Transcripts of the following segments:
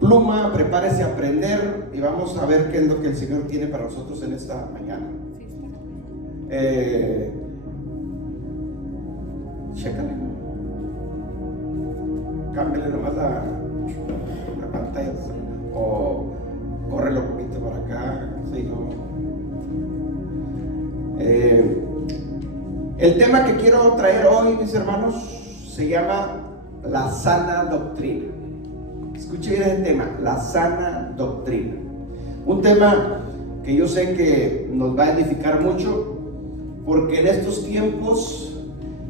Pluma, prepárese a aprender y vamos a ver qué es lo que el Señor tiene para nosotros en esta mañana. Chécale. Cámbiale nomás la pantalla o córrelo un poquito para acá. Sí, no. El tema que quiero traer hoy, mis hermanos, se llama la sana doctrina. Escuche bien el tema, la sana doctrina. Un tema que yo sé que nos va a edificar mucho, porque en estos tiempos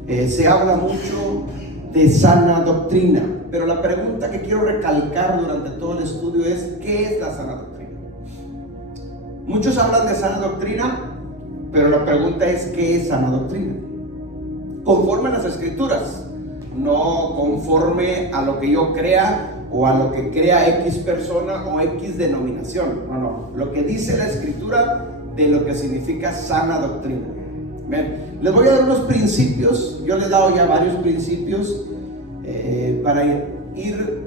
se habla mucho de sana doctrina. Pero la pregunta que quiero recalcar durante todo el estudio es: ¿qué es la sana doctrina? Muchos hablan de sana doctrina, pero la pregunta es: ¿qué es sana doctrina? Conforme a las Escrituras, no conforme a lo que yo crea o a lo que crea X persona o X denominación. No, lo que dice la Escritura de lo que significa sana doctrina. Bien, les voy a dar unos principios. Yo les he dado ya varios principios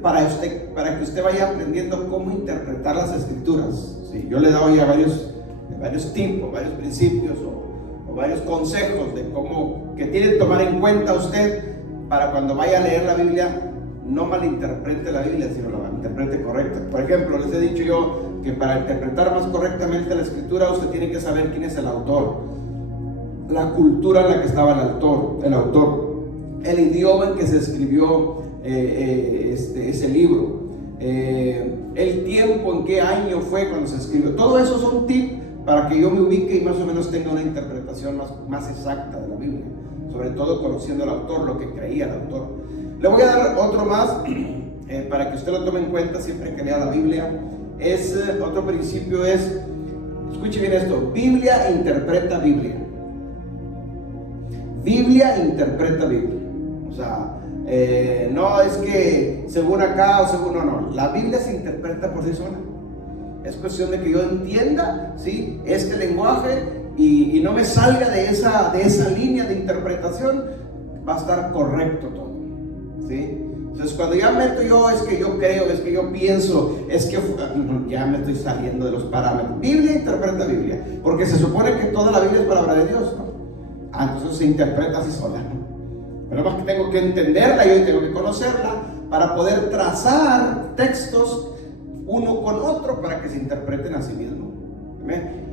para que usted vaya aprendiendo cómo interpretar las Escrituras. Sí, yo le he dado ya varios tips, varios principios o varios consejos de cómo que tiene que tomar en cuenta usted para cuando vaya a leer la Biblia no malinterprete la Biblia, sino la interprete correcta. Por ejemplo, les he dicho yo que para interpretar más correctamente la Escritura usted tiene que saber quién es el autor, la cultura en la que estaba el autor, el idioma en que se escribió ese libro, el tiempo, en qué año fue cuando se escribió. Todo eso son tips para que yo me ubique y más o menos tenga una interpretación más exacta de la Biblia, sobre todo conociendo al autor, lo que creía el autor. Le voy a dar otro más para que usted lo tome en cuenta siempre que lea la Biblia. Otro principio es, escuche bien esto: Biblia interpreta Biblia. Biblia interpreta Biblia. O sea, no es que según acá o según no. La Biblia se interpreta por sí sola. Es cuestión de que yo entienda, ¿sí?, este lenguaje y no me salga de esa línea de interpretación. Va a estar correcto todo, ¿sí? Entonces cuando ya meto yo, es que yo creo, es que yo pienso, es que ya me estoy saliendo de los parámetros. Biblia interpreta Biblia, porque se supone que toda la Biblia es palabra de Dios, ¿no? Entonces se interpreta así sola, ¿no? Pero más que tengo que entenderla y tengo que conocerla para poder trazar textos uno con otro para que se interpreten a sí mismos.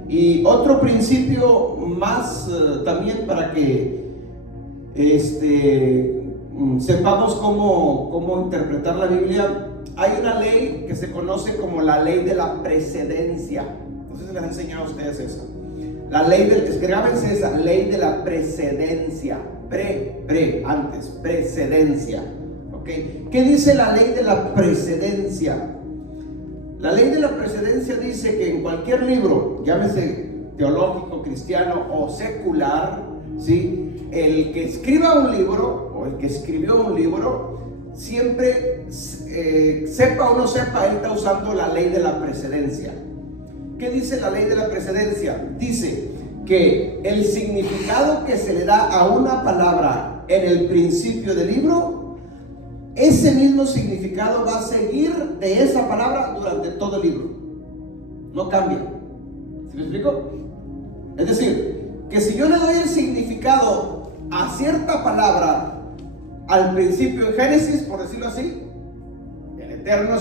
Y otro principio más también para que sepamos cómo interpretar la Biblia. Hay una ley que se conoce como la ley de la precedencia. No sé si les he enseñado a ustedes esa. Grábense esa ley de la precedencia. Antes, precedencia. ¿Okay? ¿Qué dice la ley de la precedencia? La ley de la precedencia dice que en cualquier libro, llámese teológico, cristiano o secular, ¿sí?, el que escriba un libro o el que escribió un libro, siempre sepa o no sepa, él está usando la ley de la precedencia. ¿Qué dice la ley de la precedencia? Dice que el significado que se le da a una palabra en el principio del libro, ese mismo significado va a seguir de esa palabra durante todo el libro. No cambia. ¿Sí me explico? Es decir, que si yo le doy el significado a cierta palabra al principio en Génesis, por decirlo así, el Eterno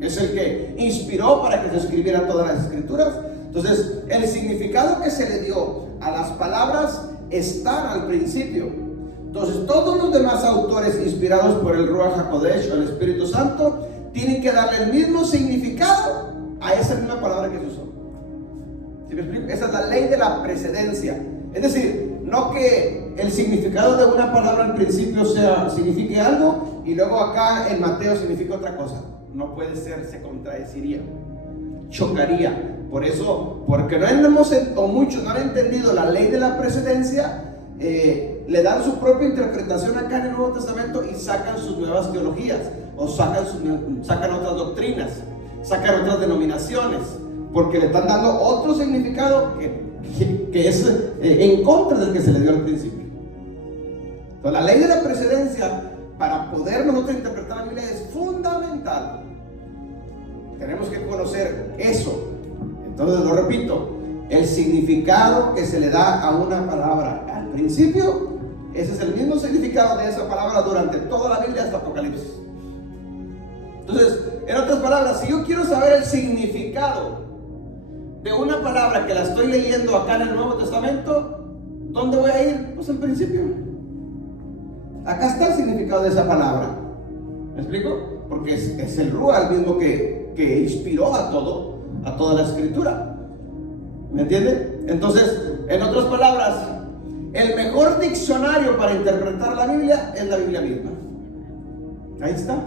es el que inspiró para que se escribieran todas las Escrituras. Entonces, el significado que se le dio a las palabras está al principio. Entonces, todos los demás autores inspirados por el Ruach HaKodesh o el Espíritu Santo tienen que darle el mismo significado a esa misma palabra que se usó. ¿Sí me explico? Esa es la ley de la precedencia. Es decir, no que el significado de una palabra al principio signifique algo y luego acá en Mateo significa otra cosa. No puede ser, se contradeciría, chocaría. Por eso, porque muchos no han entendido la ley de la precedencia, le dan su propia interpretación acá en el Nuevo Testamento y sacan sus nuevas teologías o sacan otras doctrinas, sacan otras denominaciones, porque le están dando otro significado que es en contra del que se le dio al principio. Entonces, la ley de la precedencia, para poder nosotros interpretar la Biblia, es fundamental. tenemos que conocer eso. Entonces lo repito, el significado que se le da a una palabra al principio, ese es el mismo significado de esa palabra durante toda la Biblia hasta Apocalipsis. Entonces, en otras palabras, si yo quiero saber el significado de una palabra que la estoy leyendo acá en el Nuevo Testamento, ¿dónde voy a ir? Pues al principio. Acá está el significado de esa palabra. ¿Me explico? Porque es el Ruach el mismo que inspiró a toda la escritura. ¿Me entiende? Entonces, en otras palabras, el mejor diccionario para interpretar la Biblia es la Biblia misma. Ahí está.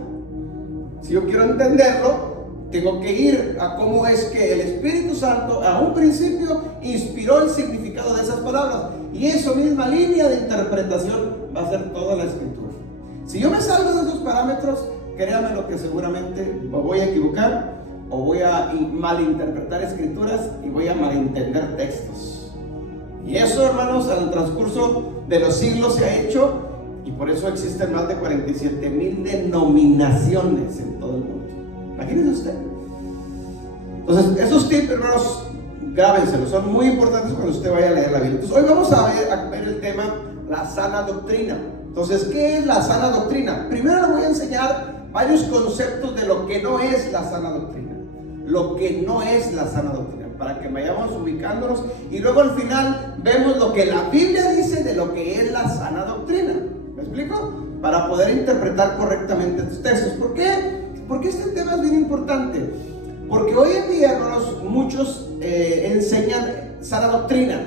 Si yo quiero entenderlo, tengo que ir a cómo es que el Espíritu Santo a un principio inspiró el significado de esas palabras, y esa misma línea de interpretación va a ser toda la escritura. Si yo me salgo de esos parámetros, créame lo que seguramente me voy a equivocar o voy a malinterpretar escrituras y voy a malentender textos. Y eso, hermanos, en el transcurso de los siglos se ha hecho, y por eso existen más de 47,000 denominaciones en todo el mundo. Imagínense usted. Entonces, esos tips, hermanos, grábenselos, son muy importantes cuando usted vaya a leer la Biblia. Entonces, hoy vamos a ver el tema, la sana doctrina. Entonces, ¿qué es la sana doctrina? Primero les voy a enseñar varios conceptos de lo que no es la sana doctrina. Lo que no es la sana doctrina, para que vayamos ubicándonos, y luego al final vemos lo que la Biblia dice de lo que es la sana doctrina. ¿Me explico? Para poder interpretar correctamente estos textos. ¿Por qué? Porque este tema es bien importante. Porque hoy en día, hermanos, muchos enseñan sana doctrina,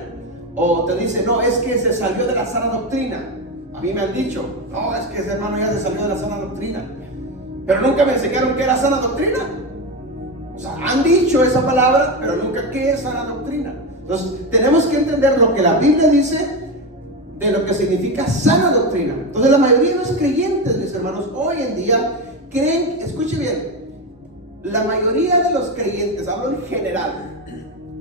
o te dicen, no, es que se salió de la sana doctrina. A mí me han dicho, no, es que ese hermano ya se salió de la sana doctrina, pero nunca me enseñaron qué era sana doctrina. O sea, han dicho esa palabra, pero nunca qué es sana doctrina. Entonces, tenemos que entender lo que la Biblia dice de lo que significa sana doctrina. Entonces, la mayoría de los creyentes, mis hermanos, hoy en día creen, escuche bien, la mayoría de los creyentes, hablo en general,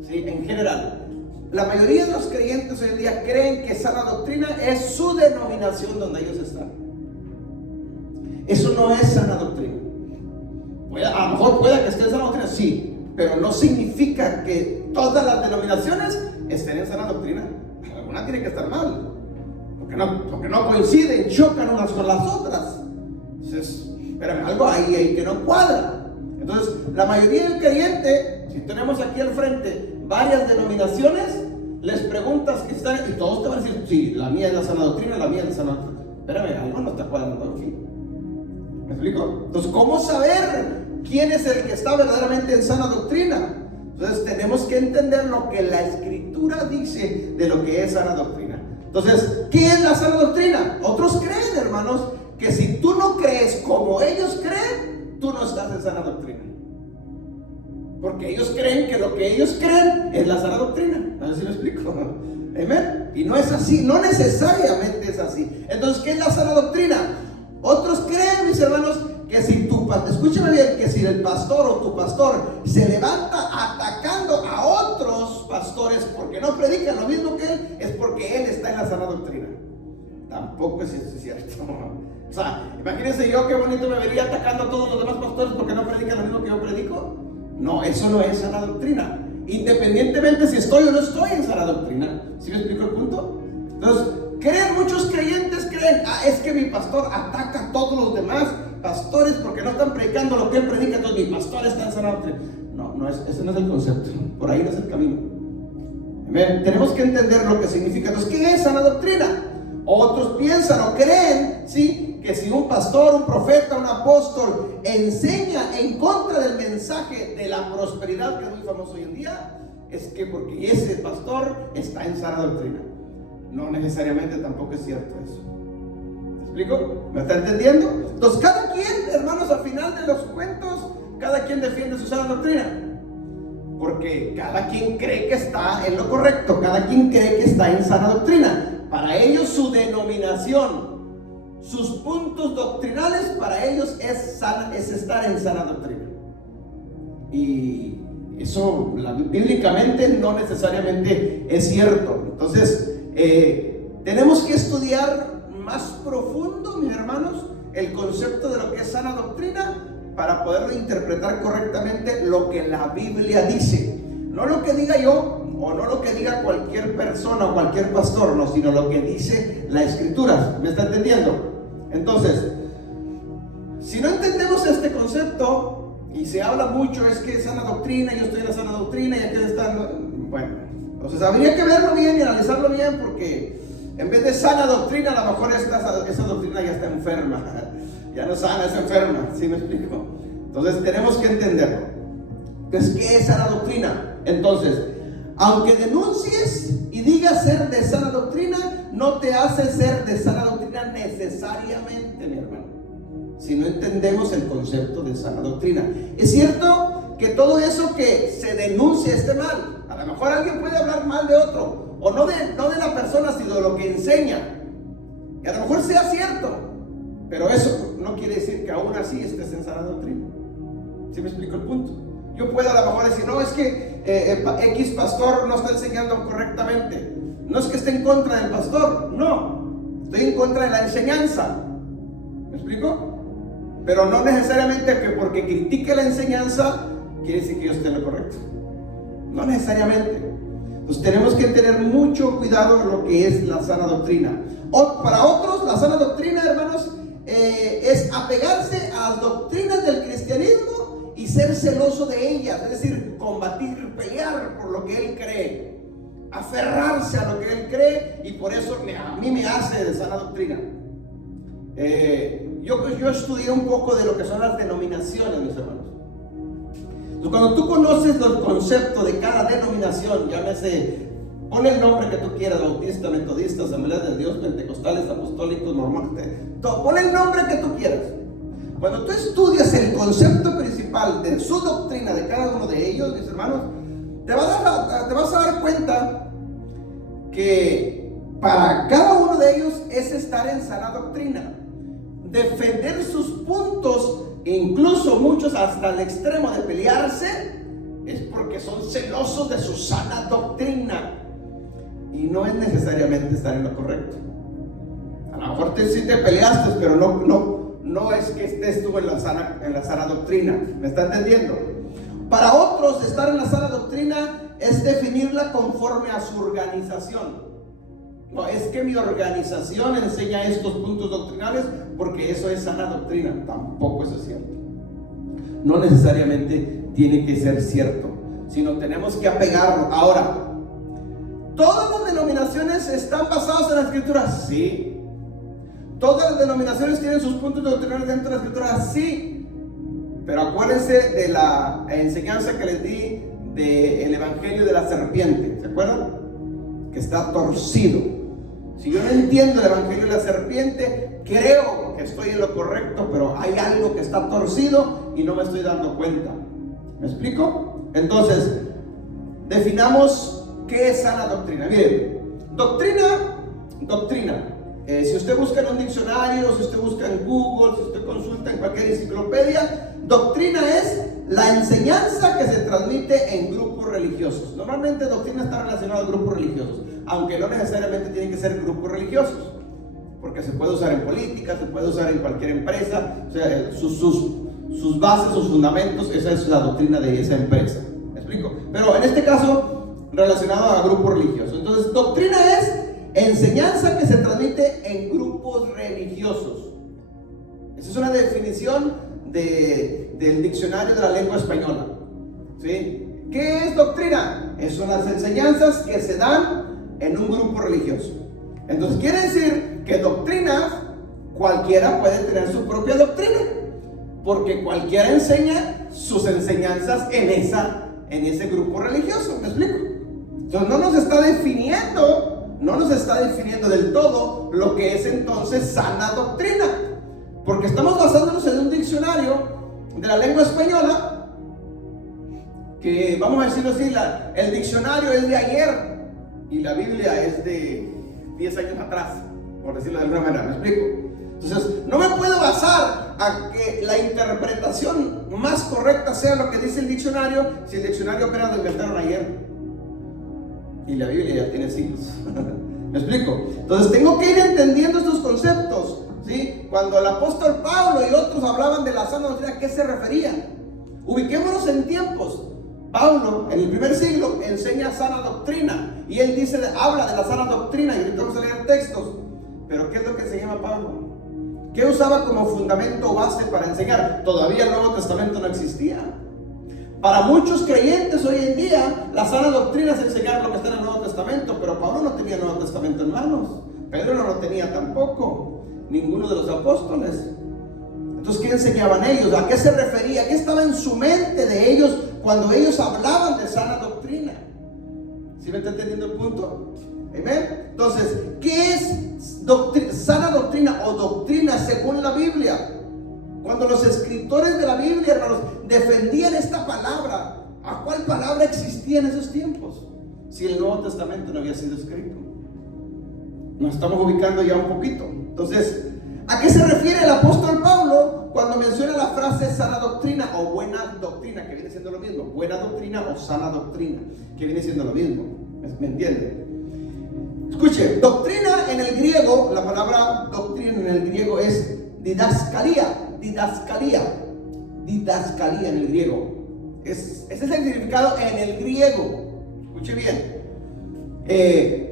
¿sí? En general, la mayoría de los creyentes hoy en día creen que sana doctrina es su denominación donde ellos están. Eso no es sana doctrina. A lo mejor pueda que esté en sana doctrina, sí, pero no significa que todas las denominaciones estén en sana doctrina. Alguna tiene que estar mal, porque no coinciden, chocan unas con las otras. Entonces, pero algo ahí que no cuadra. Entonces, la mayoría del creyente, si tenemos aquí al frente varias denominaciones, les preguntas que están, y todos te van a decir, sí, la mía es la sana doctrina, la mía es la sana doctrina. Espérame, algo no está cuadrando aquí. ¿Me explico? Entonces, ¿cómo saber quién es el que está verdaderamente en sana doctrina? Entonces, tenemos que entender lo que la Escritura dice de lo que es sana doctrina. Entonces, ¿qué es la sana doctrina? Otros creen, hermanos, que si tú no crees como ellos creen, tú no estás en sana doctrina. Porque ellos creen que lo que ellos creen es la sana doctrina. A ver si me explico. Amén. Y no es así, no necesariamente es así. Entonces, ¿qué es la sana doctrina? Otros creen, mis hermanos, que si escúchame bien, que si el pastor o tu pastor se levanta atacando a otros pastores porque no predican lo mismo que él, es porque él está en la sana doctrina. Tampoco es cierto. O sea, imagínense yo qué bonito me vería atacando a todos los demás pastores porque no predican lo mismo que yo predico. No, eso no es sana doctrina. Independientemente si estoy o no estoy en sana doctrina. ¿Sí me explico el punto? Entonces, muchos creyentes creen, es que mi pastor ataca a todos los demás pastores porque no están predicando lo que él predica, entonces mi pastor está en sana doctrina. No, ese no es el concepto. Por ahí no es el camino. Amén. Tenemos que entender lo que significa. Entonces, ¿qué es sana doctrina? Otros piensan o creen, ¿sí?, que si un pastor, un profeta, un apóstol enseña en contra del mensaje de la prosperidad, que es muy famoso hoy en día, es que porque ese pastor está en sana doctrina. No necesariamente tampoco es cierto eso. ¿Me explico? ¿Me está entendiendo? Entonces, cada quien, hermanos, al final de los cuentos, cada quien defiende su sana doctrina. Porque cada quien cree que está en lo correcto, cada quien cree que está en sana doctrina. Para ellos su denominación, sus puntos doctrinales, para ellos es estar en sana doctrina. Y eso bíblicamente no necesariamente es cierto. Entonces, tenemos que estudiar más profundo, mis hermanos, el concepto de lo que es sana doctrina para poderlo interpretar correctamente lo que la Biblia dice. No lo que diga yo, o no lo que diga cualquier persona o cualquier pastor, no, sino lo que dice la Escritura. ¿Me está entendiendo? Entonces, si no entendemos este concepto, y se habla mucho, es que es sana doctrina, yo estoy en la sana doctrina, y aquel está, bueno, entonces habría que verlo bien y analizarlo bien, porque en vez de sana doctrina, a lo mejor esa doctrina ya está enferma, ya no sana, es enferma, ¿sí me explico? Entonces tenemos que entenderlo. Entonces, ¿qué es sana doctrina? Entonces, aunque denuncies y digas ser de sana doctrina, no te hace ser de sana doctrina necesariamente, mi hermano, si no entendemos el concepto de sana doctrina. Es cierto que todo eso que se denuncia esté mal. A lo mejor alguien puede hablar mal de otro, o no de la persona, sino de lo que enseña, y a lo mejor sea cierto, pero eso no quiere decir que aún así estés en sana doctrina. ¿Sí me explico el punto? Yo puedo a lo mejor decir, no, es que X pastor no está enseñando correctamente. No es que esté en contra del pastor, no, estoy en contra de la enseñanza. ¿Me explico? Pero no necesariamente que porque critique la enseñanza quiere decir que yo esté en lo correcto. No necesariamente. Entonces tenemos que tener mucho cuidado en lo que es la sana doctrina. Para otros, la sana doctrina, hermanos, es apegarse a las doctrinas del cristianismo y ser celoso de ellas, es decir, combatir, pelear por lo que él cree, aferrarse a lo que él cree, y por eso a mí me hace de sana doctrina. Yo estudié un poco de lo que son las denominaciones, mis hermanos. Entonces, cuando tú conoces los conceptos de cada denominación, llámese, pon el nombre que tú quieras, bautista, metodista, Asamblea de Dios, pentecostales, apostólicos, mormones, pon el nombre que tú quieras. Cuando tú estudias el concepto principal de su doctrina de cada uno de ellos, mis hermanos, te vas a dar cuenta que para cada uno de ellos es estar en sana doctrina, defender sus puntos, e incluso muchos hasta el extremo de pelearse, es porque son celosos de su sana doctrina, y no es necesariamente estar en lo correcto. A lo mejor sí te peleaste, pero no es que estés tú en la sana doctrina. ¿Me está entendiendo? Para otros, estar en la sana doctrina es definirla conforme a su organización. No, es que mi organización enseña estos puntos doctrinales porque eso es sana doctrina. Tampoco eso es cierto. No necesariamente tiene que ser cierto, sino tenemos que apegarlo. Ahora, ¿todas las denominaciones están basadas en la Escritura? Sí. ¿Todas las denominaciones tienen sus puntos doctrinales dentro de la Escritura? Sí. Pero acuérdense de la enseñanza que les di del Evangelio de la serpiente. ¿Se acuerdan? Que está torcido. Si yo no entiendo el Evangelio de la serpiente, creo que estoy en lo correcto, pero hay algo que está torcido y no me estoy dando cuenta. ¿Me explico? Entonces, definamos qué es sana doctrina. Miren, doctrina. Si usted busca en un diccionario, si usted busca en Google, si usted consulta en cualquier enciclopedia, doctrina es la enseñanza que se transmite en grupos religiosos. Normalmente doctrina está relacionada a grupos religiosos, aunque no necesariamente tienen que ser grupos religiosos, porque se puede usar en política, se puede usar en cualquier empresa. O sea, sus bases, sus fundamentos, esa es la doctrina de esa empresa. ¿Me explico? Pero en este caso, relacionado a grupos religiosos. Entonces, doctrina es enseñanza que se transmite en grupos religiosos. Esa es una definición del diccionario de la lengua española. ¿Sí? ¿Qué es doctrina? Son las enseñanzas que se dan en un grupo religioso. Entonces quiere decir que doctrinas, cualquiera puede tener su propia doctrina, porque cualquiera enseña sus enseñanzas en ese grupo religioso. ¿Me explico? Entonces no nos está definiendo del todo lo que es entonces sana doctrina, porque estamos basándonos en un diccionario de la lengua española que, vamos a decirlo así, el diccionario es de ayer y la Biblia es de 10 años atrás, por decirlo de alguna manera. ¿Me explico? Entonces no me puedo basar a que la interpretación más correcta sea lo que dice el diccionario, si el diccionario apenas lo inventaron ayer y la Biblia ya tiene siglos. ¿Me explico? Entonces tengo que ir entendiendo estos conceptos. ¿sí? Cuando el apóstol Pablo y otros hablaban de la sana doctrina, ¿a qué se referían? Ubiquémonos en tiempos. Pablo, en el primer siglo, enseña sana doctrina. Y él dice, habla de la sana doctrina. Y ahorita vamos a leer textos. Pero ¿qué es lo que enseñaba Pablo? ¿Qué usaba como fundamento o base para enseñar? Todavía el Nuevo Testamento no existía. Para muchos creyentes hoy en día, la sana doctrina es enseñar lo que está en el Nuevo Testamento. Pero Pablo no tenía el Nuevo Testamento en manos. Pedro no lo tenía tampoco. Ninguno de los apóstoles. Entonces, ¿qué enseñaban ellos? ¿A qué se refería? ¿Qué estaba en su mente de ellos cuando ellos hablaban de sana doctrina? ¿Sí me está entendiendo el punto? ¿Amén? Entonces, ¿qué es sana doctrina o doctrina según la Biblia? Cuando los escritores de la Biblia, hermanos, defendían esta palabra, ¿a cuál palabra existía en esos tiempos? Si el Nuevo Testamento no había sido escrito. Nos estamos ubicando ya un poquito. Entonces, ¿a qué se refiere el apóstol Pablo cuando menciona la frase sana doctrina o buena doctrina, que viene siendo lo mismo? Buena doctrina o sana doctrina, que viene siendo lo mismo. ¿Me entienden? Escuche, doctrina en el griego, la palabra doctrina en el griego es didascalía. Didascalía en el griego. Ese es el significado en el griego. Escuche bien.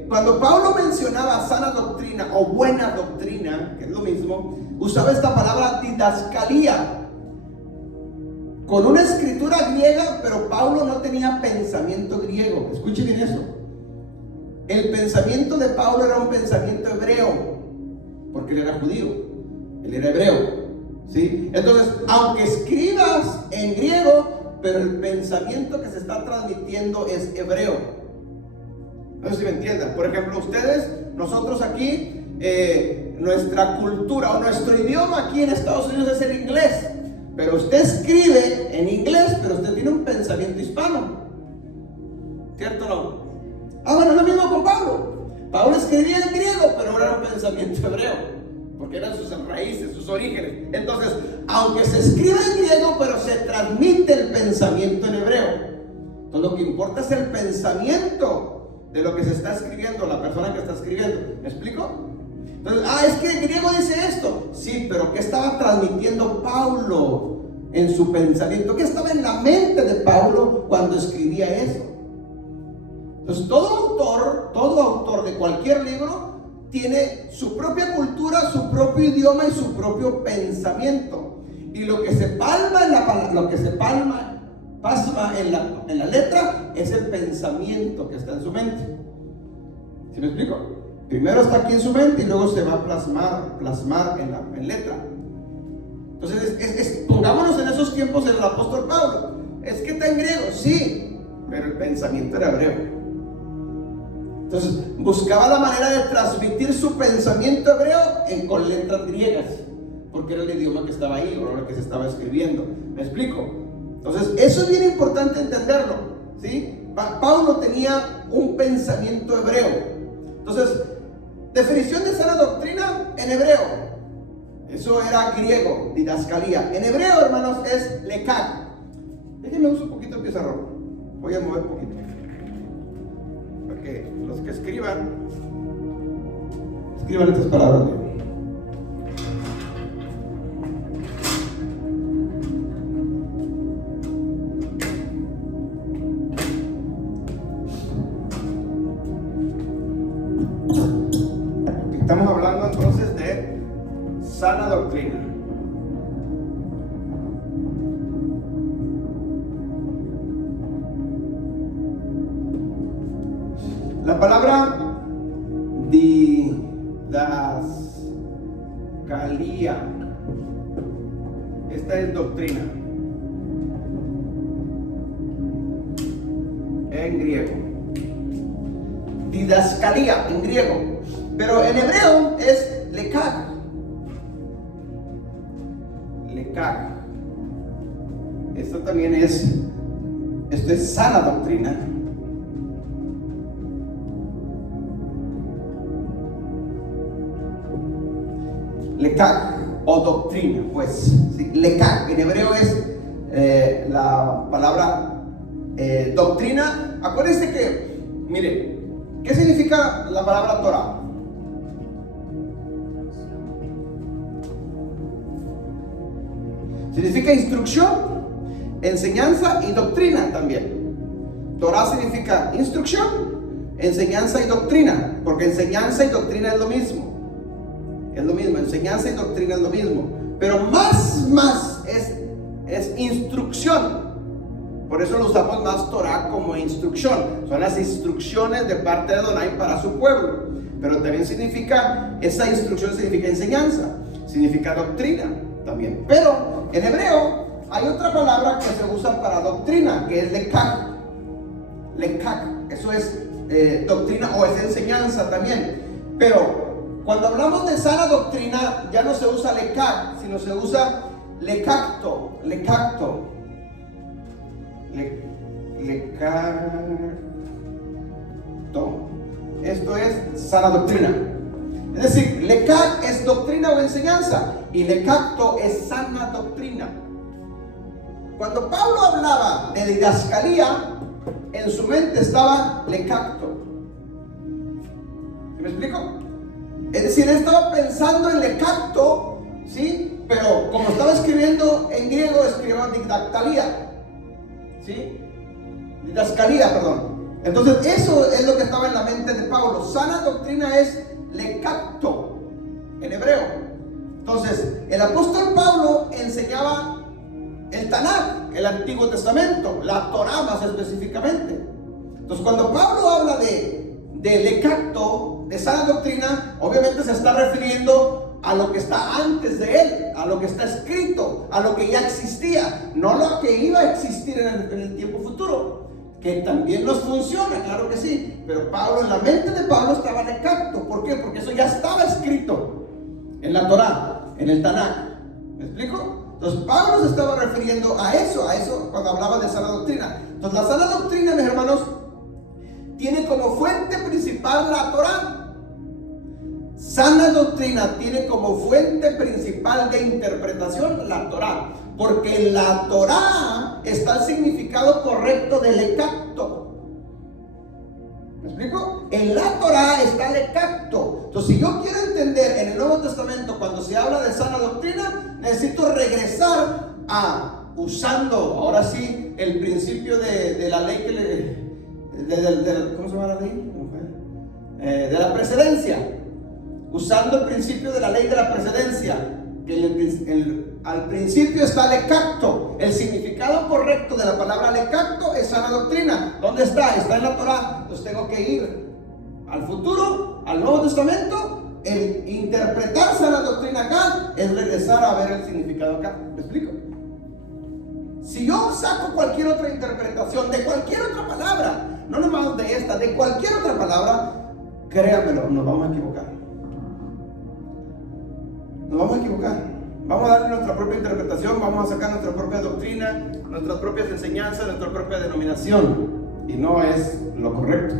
Cuando Pablo mencionaba sana doctrina o buena doctrina, que es lo mismo, usaba esta palabra didascalía con una escritura griega, pero Pablo no tenía pensamiento griego. Escuche bien eso. El pensamiento de Pablo era un pensamiento hebreo, porque él era judío, él era hebreo, ¿sí? Entonces, aunque escribas en griego, pero el pensamiento que se está transmitiendo es hebreo. No sé si me entiendan. Por ejemplo, ustedes, nosotros aquí, nuestra cultura o nuestro idioma aquí en Estados Unidos es el inglés. Pero usted escribe en inglés, pero usted tiene un pensamiento hispano. ¿Cierto o no? Bueno, es lo mismo con Pablo. Pablo escribía en griego, pero era un pensamiento hebreo, porque eran sus raíces, sus orígenes. Entonces, aunque se escribe en griego, pero se transmite el pensamiento en hebreo. Entonces, lo que importa es el pensamiento de lo que se está escribiendo, la persona que está escribiendo. ¿Me explico? Entonces, es que el griego dice esto. Sí, pero ¿qué estaba transmitiendo Pablo en su pensamiento? ¿Qué estaba en la mente de Pablo cuando escribía eso? Entonces, todo autor de cualquier libro tiene su propia cultura, su propio idioma y su propio pensamiento. Y lo que se palma en la letra es el pensamiento que está en su mente. ¿Sí me explico? Primero está aquí en su mente y luego se va a plasmar en letra. Entonces, pongámonos en esos tiempos del apóstol Pablo. Es que está en griego, sí, pero el pensamiento era hebreo. Entonces, buscaba la manera de transmitir su pensamiento hebreo con letras griegas, porque era el idioma que estaba ahí o lo que se estaba escribiendo. ¿Me explico? Entonces, eso es bien importante entenderlo, ¿sí? Pablo tenía un pensamiento hebreo. Entonces, definición de sana doctrina en hebreo. Eso era griego, didascalía. En hebreo, hermanos, es lekag. Déjenme usar un poquito el pizarrón. Voy a mover un poquito. Para que los que escriban estas palabras bien. Estamos hablando entonces de sana doctrina. La palabra didascalía, esta es doctrina en griego. Didascalía en griego. Pero en hebreo es lekag. Lekag. Esto es sana doctrina. Lekag o doctrina, pues. Sí, lekag en hebreo es la palabra doctrina. Acuérdense que, mire, ¿qué significa la palabra Torah? Significa instrucción, enseñanza y doctrina también. Torah significa instrucción, enseñanza y doctrina, porque enseñanza y doctrina es lo mismo. Es lo mismo, enseñanza y doctrina es lo mismo. Pero más es instrucción. Por eso lo usamos más Torah como instrucción. Son las instrucciones de parte de Adonai para su pueblo. Pero también significa, esa instrucción significa enseñanza, significa doctrina también. Pero en hebreo hay otra palabra que se usa para doctrina, que es lekak. Lekak, eso es doctrina o es enseñanza también. Pero cuando hablamos de sana doctrina, ya no se usa lekak, sino se usa lekakto. Lekakto. Esto es sana doctrina. Es decir, lekak es doctrina o enseñanza y lekakto es sana doctrina. Cuando Pablo hablaba de didascalía, en su mente estaba lekakto. ¿Sí me explico? Es decir, él estaba pensando en lekakto, ¿sí? Pero como estaba escribiendo en griego, escribió didactalía, ¿sí? Didascalía, perdón. Entonces eso es lo que estaba en la mente de Pablo. Sana doctrina es lekakto en hebreo. Entonces el apóstol Pablo enseñaba el Tanakh, el Antiguo Testamento, la Torah más específicamente. Entonces cuando Pablo habla de lekakto, de sana doctrina, obviamente se está refiriendo a lo que está antes de él, a lo que está escrito, a lo que ya existía, no lo que iba a existir en el tiempo futuro, que también nos funciona, claro que sí, pero Pablo, en la mente de Pablo estaba lekakto. ¿Por qué? Porque eso ya estaba escrito en la Torah, en el Tanakh. ¿Me explico? Entonces Pablo se estaba refiriendo a eso cuando hablaba de sana doctrina. Entonces la sana doctrina, mis hermanos, tiene como fuente principal la Torah. Sana doctrina tiene como fuente principal de interpretación la Torah, porque en la Torah está el significado correcto de lekakto. ¿Me explico? En la Torah está lekakto. Entonces, si yo quiero entender en el Nuevo Testamento cuando se habla de sana doctrina, necesito regresar a, usando ahora sí el principio de la ley que ¿cómo se llama la ley? De la precedencia. Usando el principio de la ley de la precedencia, que al principio está lekakto. El significado correcto de la palabra lekakto es sana doctrina. ¿Dónde está? Está en la Torah. Entonces tengo que ir al futuro, al Nuevo Testamento. El interpretar sana doctrina acá es regresar a ver el significado acá. ¿Me explico? Si yo saco cualquier otra interpretación de cualquier otra palabra, no nomás de esta, de cualquier otra palabra, créanmelo, nos vamos a equivocar. Nos vamos a equivocar. Vamos a darle nuestra propia interpretación, vamos a sacar nuestra propia doctrina, nuestras propias enseñanzas, nuestra propia denominación, y no es lo correcto.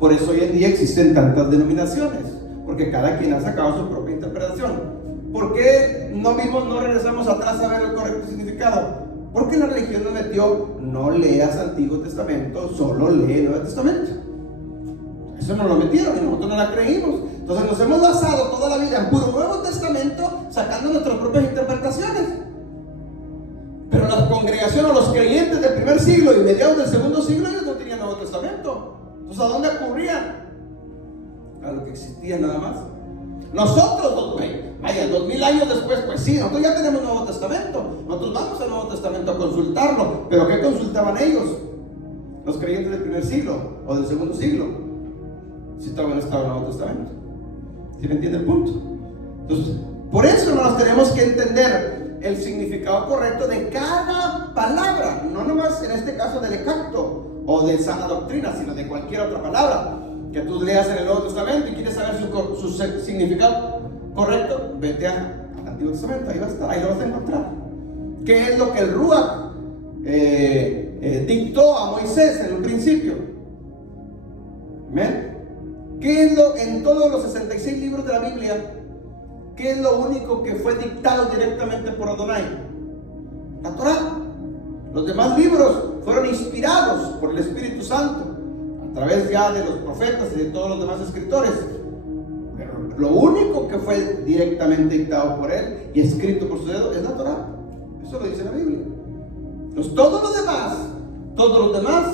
Por eso hoy en día existen tantas denominaciones, porque cada quien ha sacado su propia interpretación. ¿Por qué no regresamos atrás a ver el correcto significado? Porque la religión nos metió: no leas Antiguo Testamento, solo lee Nuevo Testamento. Eso nos lo metieron y nosotros no la creímos. Entonces nos hemos basado toda la vida en puro Nuevo Testamento, sacando nuestras propias interpretaciones. Pero la congregación o los creyentes del primer siglo y mediados del segundo siglo, ellos no tenían Nuevo Testamento. Entonces, ¿a dónde acurrían? A lo que existía nada más. Nosotros, vaya, 2000 años después, pues sí, nosotros ya tenemos Nuevo Testamento. Nosotros vamos al Nuevo Testamento a consultarlo. ¿Pero qué consultaban ellos? Los creyentes del primer siglo o del segundo siglo, si todavía no estaba el Nuevo Testamento. ¿Sí me entiende el punto? Entonces, por eso nos tenemos que entender el significado correcto de cada palabra, no nomás en este caso de lekakto o de sana doctrina, sino de cualquier otra palabra que tú leas en el Nuevo Testamento y quieres saber su significado correcto. Vete al Antiguo Testamento, ahí va a estar, ahí lo vas a encontrar. ¿Qué es lo que el Ruach dictó a Moisés en un principio? ¿Amén? ¿Qué es lo, en todos los 66 libros de la Biblia, qué es lo único que fue dictado directamente por Adonai? La Torah. Los demás libros fueron inspirados por el Espíritu Santo a través ya de los profetas y de todos los demás escritores. Pero lo único que fue directamente dictado por él y escrito por su dedo es la Torá. Eso lo dice la Biblia. Entonces, todo lo demás,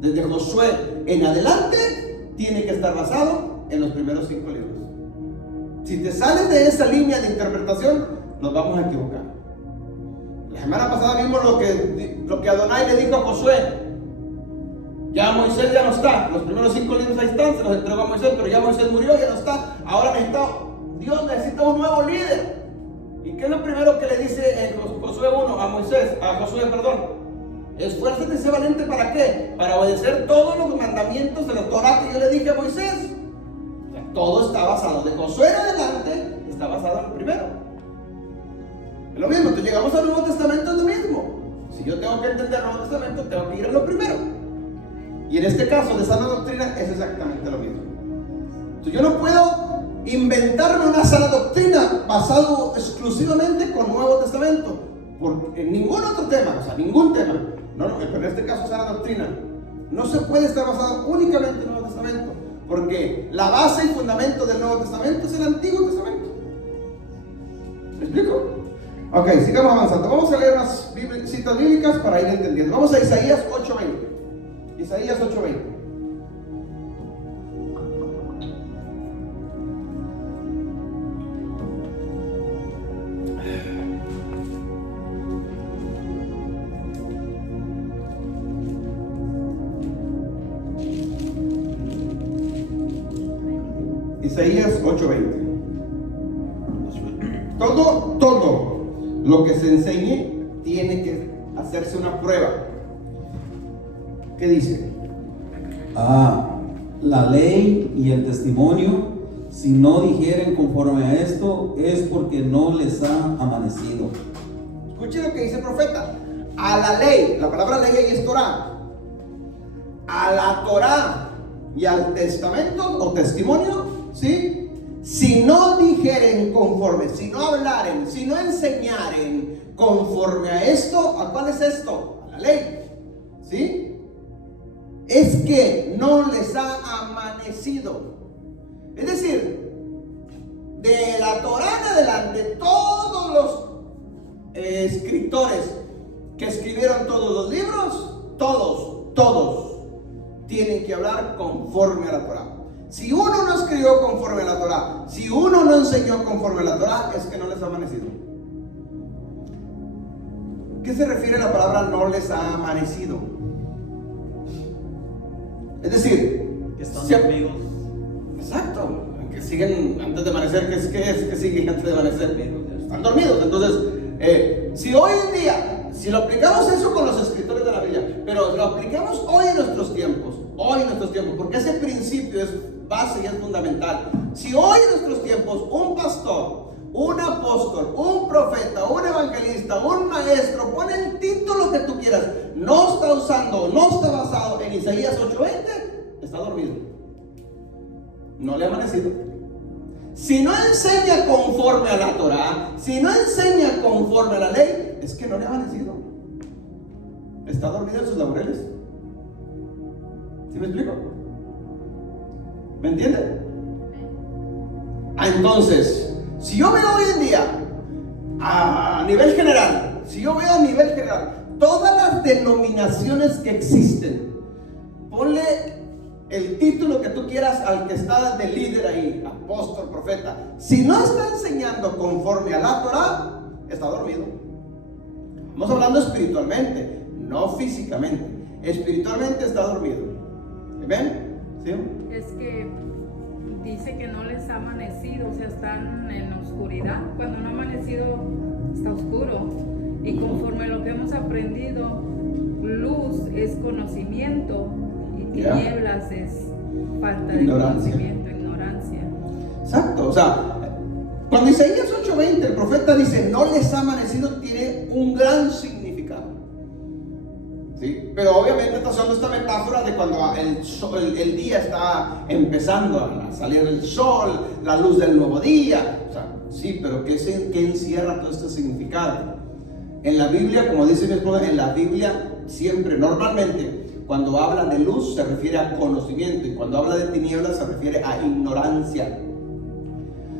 desde Josué en adelante, tiene que estar basado en los primeros 5 libros. Si te sales de esa línea de interpretación, nos vamos a equivocar. La semana pasada vimos lo que Adonai le dijo a Josué. Ya Moisés ya no está. Los primeros 5 libros ahí están, se los entregó a Moisés, pero ya Moisés murió, ya no está. Ahora Dios necesita un nuevo líder. ¿Y qué es lo primero que le dice en Josué 1 a Josué? Esfuérzate y sé valiente, ¿para qué? Para obedecer todos los mandamientos de la Torá que yo le dije a Moisés. O sea, todo está basado, de Josué en adelante, está basado en el primero. Es lo mismo, entonces llegamos al Nuevo Testamento, es lo mismo. Si yo tengo que entender el Nuevo Testamento, tengo que ir a lo primero. Y en este caso de sana doctrina es exactamente lo mismo. Entonces yo no puedo inventarme una sana doctrina basado exclusivamente con Nuevo Testamento, en ningún otro tema, o sea, ningún tema. No, pero en este caso sana doctrina no se puede estar basado únicamente en el Nuevo Testamento, porque la base y fundamento del Nuevo Testamento es el Antiguo Testamento. ¿Me explico? Ok, sigamos avanzando. Vamos a leer unas citas bíblicas para ir entendiendo. Vamos a Isaías 8:20. Isaías 8:20. Isaías 8:20. Todo lo que se enseñe tiene que hacerse una prueba. ¿Qué dice? La ley y el testimonio, si no dijeren conforme a esto, es porque no les ha amanecido. Escuche lo que dice el profeta. A la ley, la palabra ley ahí es Torah. A la Torah y al testamento o testimonio, ¿sí? Si no dijeren conforme, si no hablaren, si no enseñaren conforme a esto, ¿a cuál es esto? A la ley, ¿sí? Es que no les ha amanecido. Es decir, de la Torá en adelante, todos los escritores que escribieron todos los libros, todos tienen que hablar conforme a la Torá. Si uno no escribió conforme a la Torá, si uno no enseñó conforme a la Torá, es que no les ha amanecido. ¿Qué se refiere a la palabra no les ha amanecido? Es decir, que están dormidos. Exacto, que siguen antes de amanecer. ¿Qué siguen antes de amanecer? Están dormidos. Entonces, si hoy en día, si lo aplicamos eso con los escritores de la Biblia, pero lo aplicamos hoy en nuestros tiempos, porque ese principio es base y es fundamental. Si hoy en nuestros tiempos un pastor, un apóstol, un profeta, un evangelista, un maestro, pon el título que tú quieras, no está basado en Isaías 8:20, está dormido. No le ha amanecido. Si no enseña conforme a la Torá, si no enseña conforme a la ley, es que no le ha amanecido. Está dormido en sus laureles. ¿Sí me explico? ¿Me entiende? Entonces, si yo veo hoy en día a nivel general, todas las denominaciones que existen, ponle el título que tú quieras al que está de líder ahí, apóstol, profeta. Si no está enseñando conforme a la Torá, está dormido. Estamos hablando espiritualmente, no físicamente. Espiritualmente está dormido. ¿Ven? ¿Sí? Es que dice que no les ha amanecido, o sea, están en la oscuridad. Cuando no ha amanecido, está oscuro. Y conforme lo que hemos aprendido, luz es conocimiento y tinieblas es falta de conocimiento, ignorancia. Exacto, o sea, cuando Isaías 8:20, el profeta dice, no les ha amanecido, tiene un gran significado. ¿Sí? Pero obviamente está usando esta metáfora de cuando el día está empezando a salir el sol, la luz del nuevo día. O sea, sí, pero ¿qué encierra todo este significado? En la Biblia, como dice mi esposa, en la Biblia siempre, normalmente, cuando habla de luz se refiere a conocimiento, y cuando habla de tinieblas se refiere a ignorancia.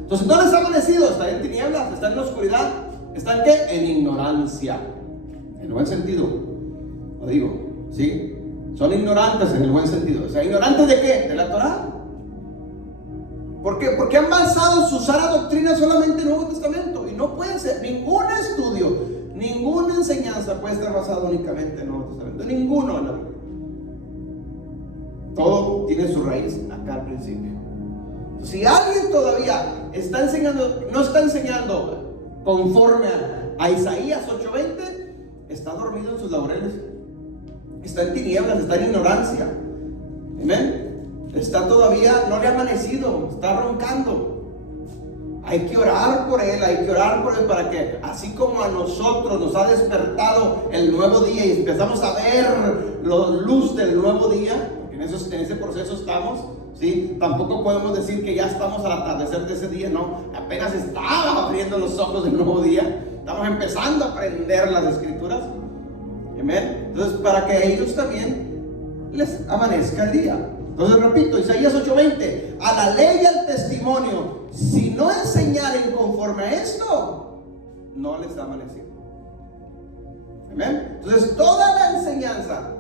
Entonces no les ha amanecido, están en tinieblas, están en la oscuridad, ¿están qué? En ignorancia, en el buen sentido, lo digo, ¿sí? Son ignorantes en el buen sentido. O sea, ¿ignorantes de qué? De la Torah. ¿Por qué? Porque han basado su sana doctrina solamente en el Nuevo Testamento. Y no puede ser, ningún estudio, ninguna enseñanza puede estar basada únicamente en el Nuevo Testamento. Ninguno en la Biblia. Todo tiene su raíz acá al principio. Si alguien todavía está enseñando, no está enseñando conforme a Isaías 8:20, está dormido en sus laureles, está en tinieblas, está en ignorancia. Amén. Está todavía, no le ha amanecido, está roncando. Hay que orar por él, para que así como a nosotros nos ha despertado el nuevo día y empezamos a ver la luz del nuevo día, porque en ese proceso estamos, ¿sí? Tampoco podemos decir que ya estamos al atardecer de ese día, no, apenas estaba abriendo los ojos del nuevo día, estamos empezando a aprender las escrituras. Amén. Entonces, para que a ellos también les amanezca el día. Entonces repito, Isaías 8:20, a la ley y al testimonio, si no enseñaren conforme a esto, no les ha amanecido. Amén. Entonces toda la enseñanza,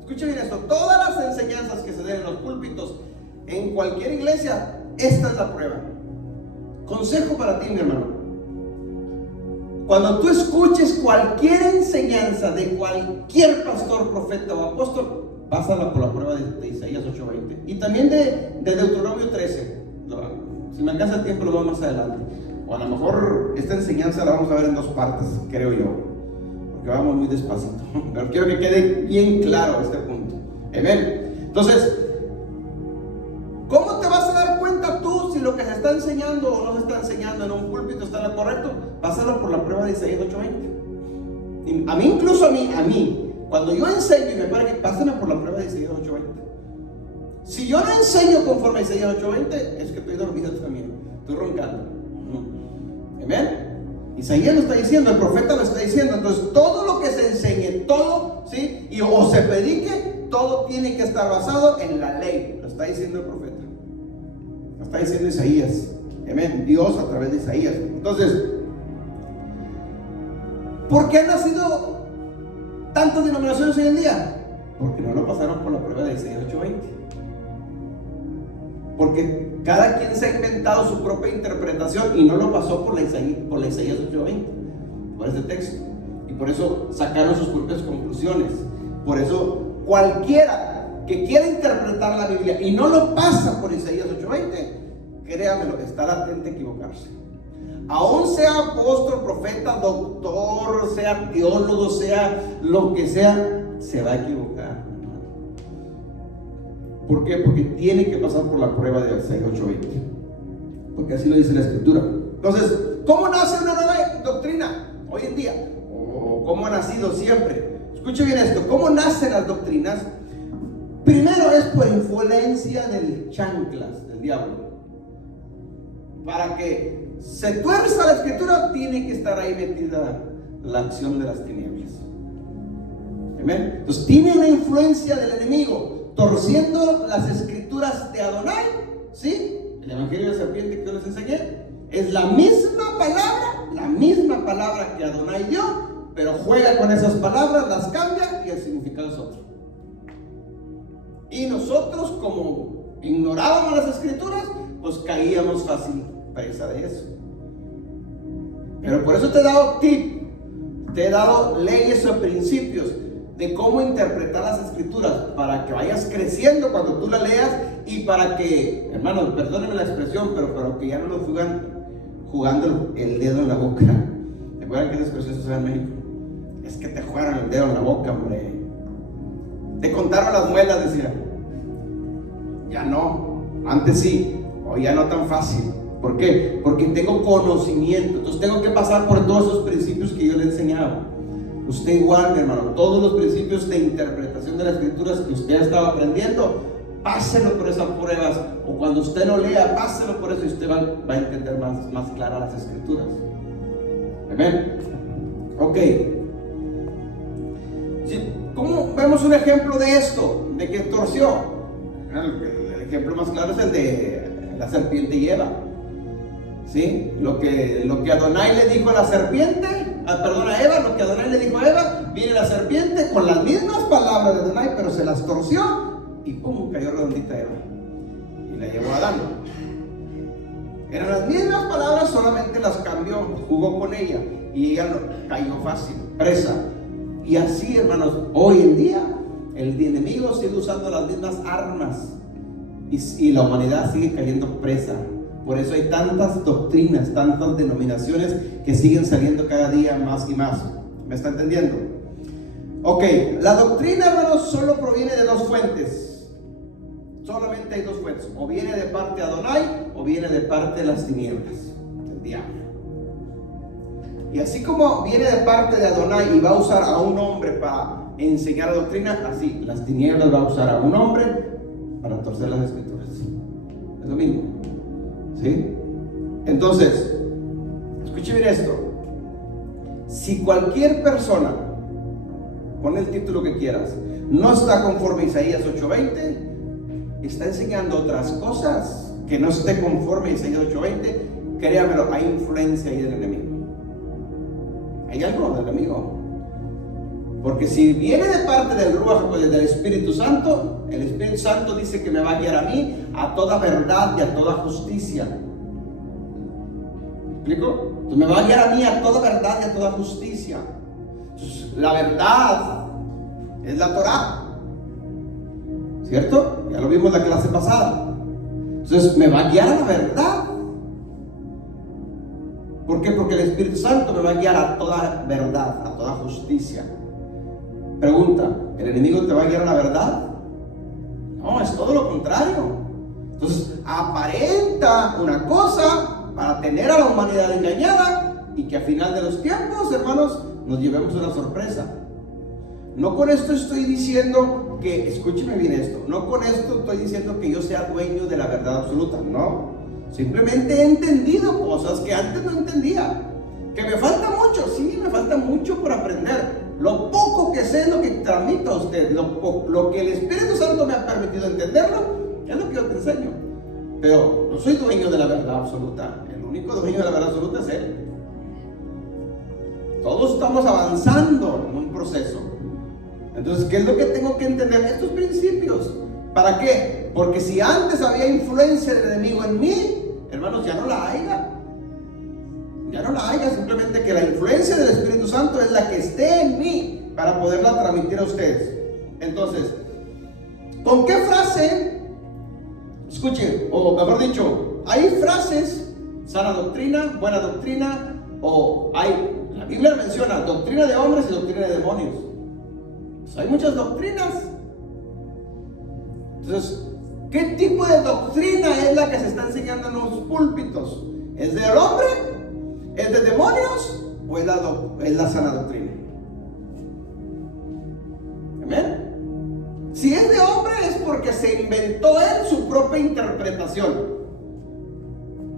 escuchen bien esto, todas las enseñanzas que se den en los púlpitos, en cualquier iglesia, esta es la prueba. Consejo para ti, mi hermano. Cuando tú escuches cualquier enseñanza de cualquier pastor, profeta o apóstol, pásala por la prueba de Isaías 8:20 y también de Deuteronomio 13. Si me alcanza el tiempo lo vemos más adelante, o a lo mejor esta enseñanza la vamos a ver en dos partes, creo yo, porque vamos muy despacito, pero quiero que quede bien claro este punto. Amén. Entonces, ¿cómo te vas a dar cuenta tú si lo que se está enseñando o no se está enseñando en un púlpito está en lo correcto? Pásalo por la prueba de Isaías 8:20. A mí, incluso a mí, cuando yo enseño y me parece que pásenme por la prueba de Isaías 8:20. Si yo no enseño conforme a Isaías 8:20, es que estoy dormido también, estoy roncando. Amén. Isaías lo está diciendo, el profeta lo está diciendo. Entonces todo lo que se enseñe, todo, ¿sí? O se predique, todo tiene que estar basado en la ley. Lo está diciendo el profeta, lo está diciendo Isaías. Amén. Dios a través de Isaías. Entonces, ¿por qué han nacido tantas denominaciones hoy en día? Porque no lo pasaron por la prueba de Isaías 8:20. Porque cada quien se ha inventado su propia interpretación y no lo pasó por la Isaías 8:20, por este texto. Y por eso sacaron sus propias conclusiones. Por eso cualquiera que quiera interpretar la Biblia y no lo pasa por Isaías 8:20, créamelo, estará atento a equivocarse. Aún sea apóstol, profeta, doctor, sea teólogo, sea lo que sea, se va a equivocar. ¿Por qué? Porque tiene que pasar por la prueba de Isaías 8:20. Porque así lo dice la Escritura. Entonces, ¿cómo nace una nueva doctrina hoy en día? ¿O cómo ha nacido siempre? Escuche bien esto. ¿Cómo nacen las doctrinas? Primero es por influencia del chanclas, del diablo. Para que se tuerza la Escritura, tiene que estar ahí metida la acción de las tinieblas. Amén. Entonces, tiene una influencia del enemigo torciendo las escrituras de Adonai, ¿sí? El evangelio de la serpiente que yo les enseñé es la misma palabra que Adonai dio, pero juega con esas palabras, las cambia y el significado es otro. Y nosotros, como ignorábamos las escrituras, pues caíamos fácil presa de eso. Pero por eso te he dado tip, te he dado leyes o principios de cómo interpretar las escrituras para que vayas creciendo cuando tú la leas y para que, hermanos, perdónenme la expresión, pero que ya no lo jugando el dedo en la boca. ¿Te acuerdan que esa expresión se usa en México? Es que te jugaron el dedo en la boca, hombre. Te contaron las muelas, decía. Ya no, antes sí, hoy ya no tan fácil. ¿Por qué? Porque tengo conocimiento, entonces tengo que pasar por todos esos principios que yo le he enseñado. Usted igual, mi hermano, todos los principios de interpretación de las escrituras que usted ha estado aprendiendo, páselo por esas pruebas, o cuando usted no lea, páselo por eso y usted va a entender más claras las escrituras. Amén. Ok. ¿Cómo vemos un ejemplo de esto? De que torció. El ejemplo más claro es el de la serpiente y Eva. ¿sí? Lo que Adonai le dijo a la serpiente, a Eva, lo que Adonai le dijo a Eva, viene la serpiente con las mismas palabras de Adonai, pero se las torció y pum, cayó redondita Eva y la llevó a Adán. Eran las mismas palabras, solamente las cambió, jugó con ella y ella cayó fácil, presa. Y así, hermanos, hoy en día el enemigo sigue usando las mismas armas y la humanidad sigue cayendo presa. Por eso hay tantas doctrinas, tantas denominaciones que siguen saliendo cada día más y más. ¿Me está entendiendo? Ok, la doctrina, hermanos, solo proviene de dos fuentes. Solamente hay dos fuentes. O viene de parte de Adonai o viene de parte de las tinieblas, del diablo. Y así como viene de parte de Adonai y va a usar a un hombre para enseñar la doctrina, así las tinieblas va a usar a un hombre para torcer las escrituras. Es lo mismo, ¿sí? Entonces, escuche bien esto. Si cualquier persona, pon el título que quieras, no está conforme a Isaías 8:20, está enseñando otras cosas que no esté conforme a Isaías 8:20, créamelo, hay influencia ahí del enemigo. Hay algo del enemigo. Porque si viene de parte del Ruach, del Espíritu Santo, el Espíritu Santo dice que me va a guiar a mí a toda verdad y a toda justicia. ¿Me explico? Entonces me va a guiar a mí a toda verdad y a toda justicia. Entonces, la verdad es la Torah, ¿cierto? Ya lo vimos en la clase pasada. Entonces me va a guiar a la verdad. ¿Por qué? Porque el Espíritu Santo me va a guiar a toda verdad, a toda justicia. Pregunta, ¿el enemigo te va a guiar a la verdad? No, es todo lo contrario. Entonces aparenta una cosa para tener a la humanidad engañada y que al final de los tiempos, hermanos, nos llevemos una sorpresa. No con esto estoy diciendo que, escúcheme bien esto, no con esto estoy diciendo que yo sea dueño de la verdad absoluta, no. Simplemente he entendido cosas que antes no entendía. Que me falta mucho, sí, me falta mucho por aprender. Lo poco que sé es lo que transmito a usted. Lo que el Espíritu Santo me ha permitido entenderlo es lo que yo te enseño. Pero no soy dueño de la verdad absoluta. El único dueño de la verdad absoluta es Él. Todos estamos avanzando en un proceso. Entonces, ¿qué es lo que tengo que entender? Estos principios. ¿Para qué? Porque si antes había influencia del enemigo en mí, hermanos, ya no la haya. Ya no la haya, simplemente que la influencia del Espíritu Santo es la que esté en mí para poderla transmitir a ustedes. Entonces, ¿con qué frase? Escuchen, o mejor dicho, hay frases, sana doctrina, buena doctrina, o hay, la Biblia menciona doctrina de hombres y doctrina de demonios. Pues hay muchas doctrinas. Entonces, ¿qué tipo de doctrina es la que se está enseñando en los púlpitos? ¿Es del hombre? ¿Es de demonios? ¿O es la sana doctrina? ¿Amén? Si es de hombre es porque se inventó él su propia interpretación.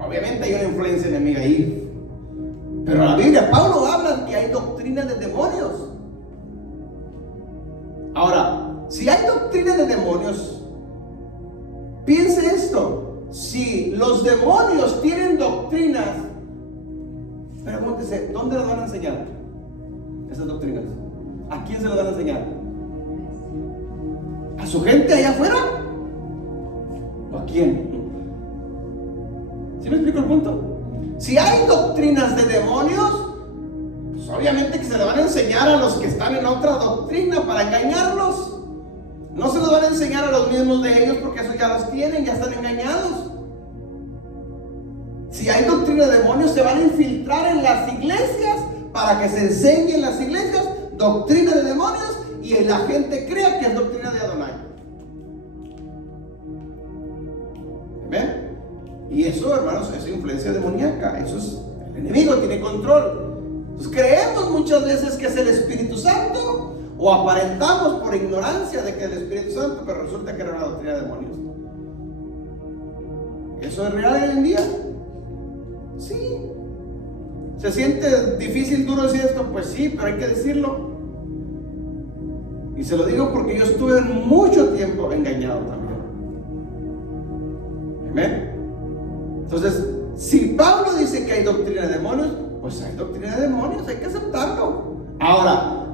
Obviamente hay una influencia enemiga ahí. Pero en la Biblia, Pablo habla que hay doctrina de demonios. Ahora, si hay doctrina de demonios, piense esto, si los demonios tienen doctrinas, pregúntese, ¿dónde las van a enseñar esas doctrinas? ¿A quién se las van a enseñar? ¿A su gente allá afuera? ¿O a quién? ¿Sí me explico el punto? Si hay doctrinas de demonios, pues obviamente que se las van a enseñar a los que están en otra doctrina para engañarlos. No se los van a enseñar a los mismos de ellos porque eso ya los tienen, ya están engañados. Si hay doctrina de demonios, se van a infiltrar en las iglesias para que se enseñe en las iglesias doctrina de demonios y la gente crea que es doctrina de Adonai. ¿Ven? Y eso, hermanos, es influencia demoníaca. Eso es, el enemigo tiene control. Entonces creemos muchas veces que es el Espíritu Santo, o aparentamos por ignorancia de que es el Espíritu Santo, pero resulta que era una doctrina de demonios. ¿Eso es real hoy en día? Sí. ¿Se siente difícil, duro decir esto? Pues sí, pero hay que decirlo. Y se lo digo porque yo estuve mucho tiempo engañado también. Amén. Entonces, si Pablo dice que hay doctrina de demonios, pues hay doctrina de demonios, hay que aceptarlo. Ahora,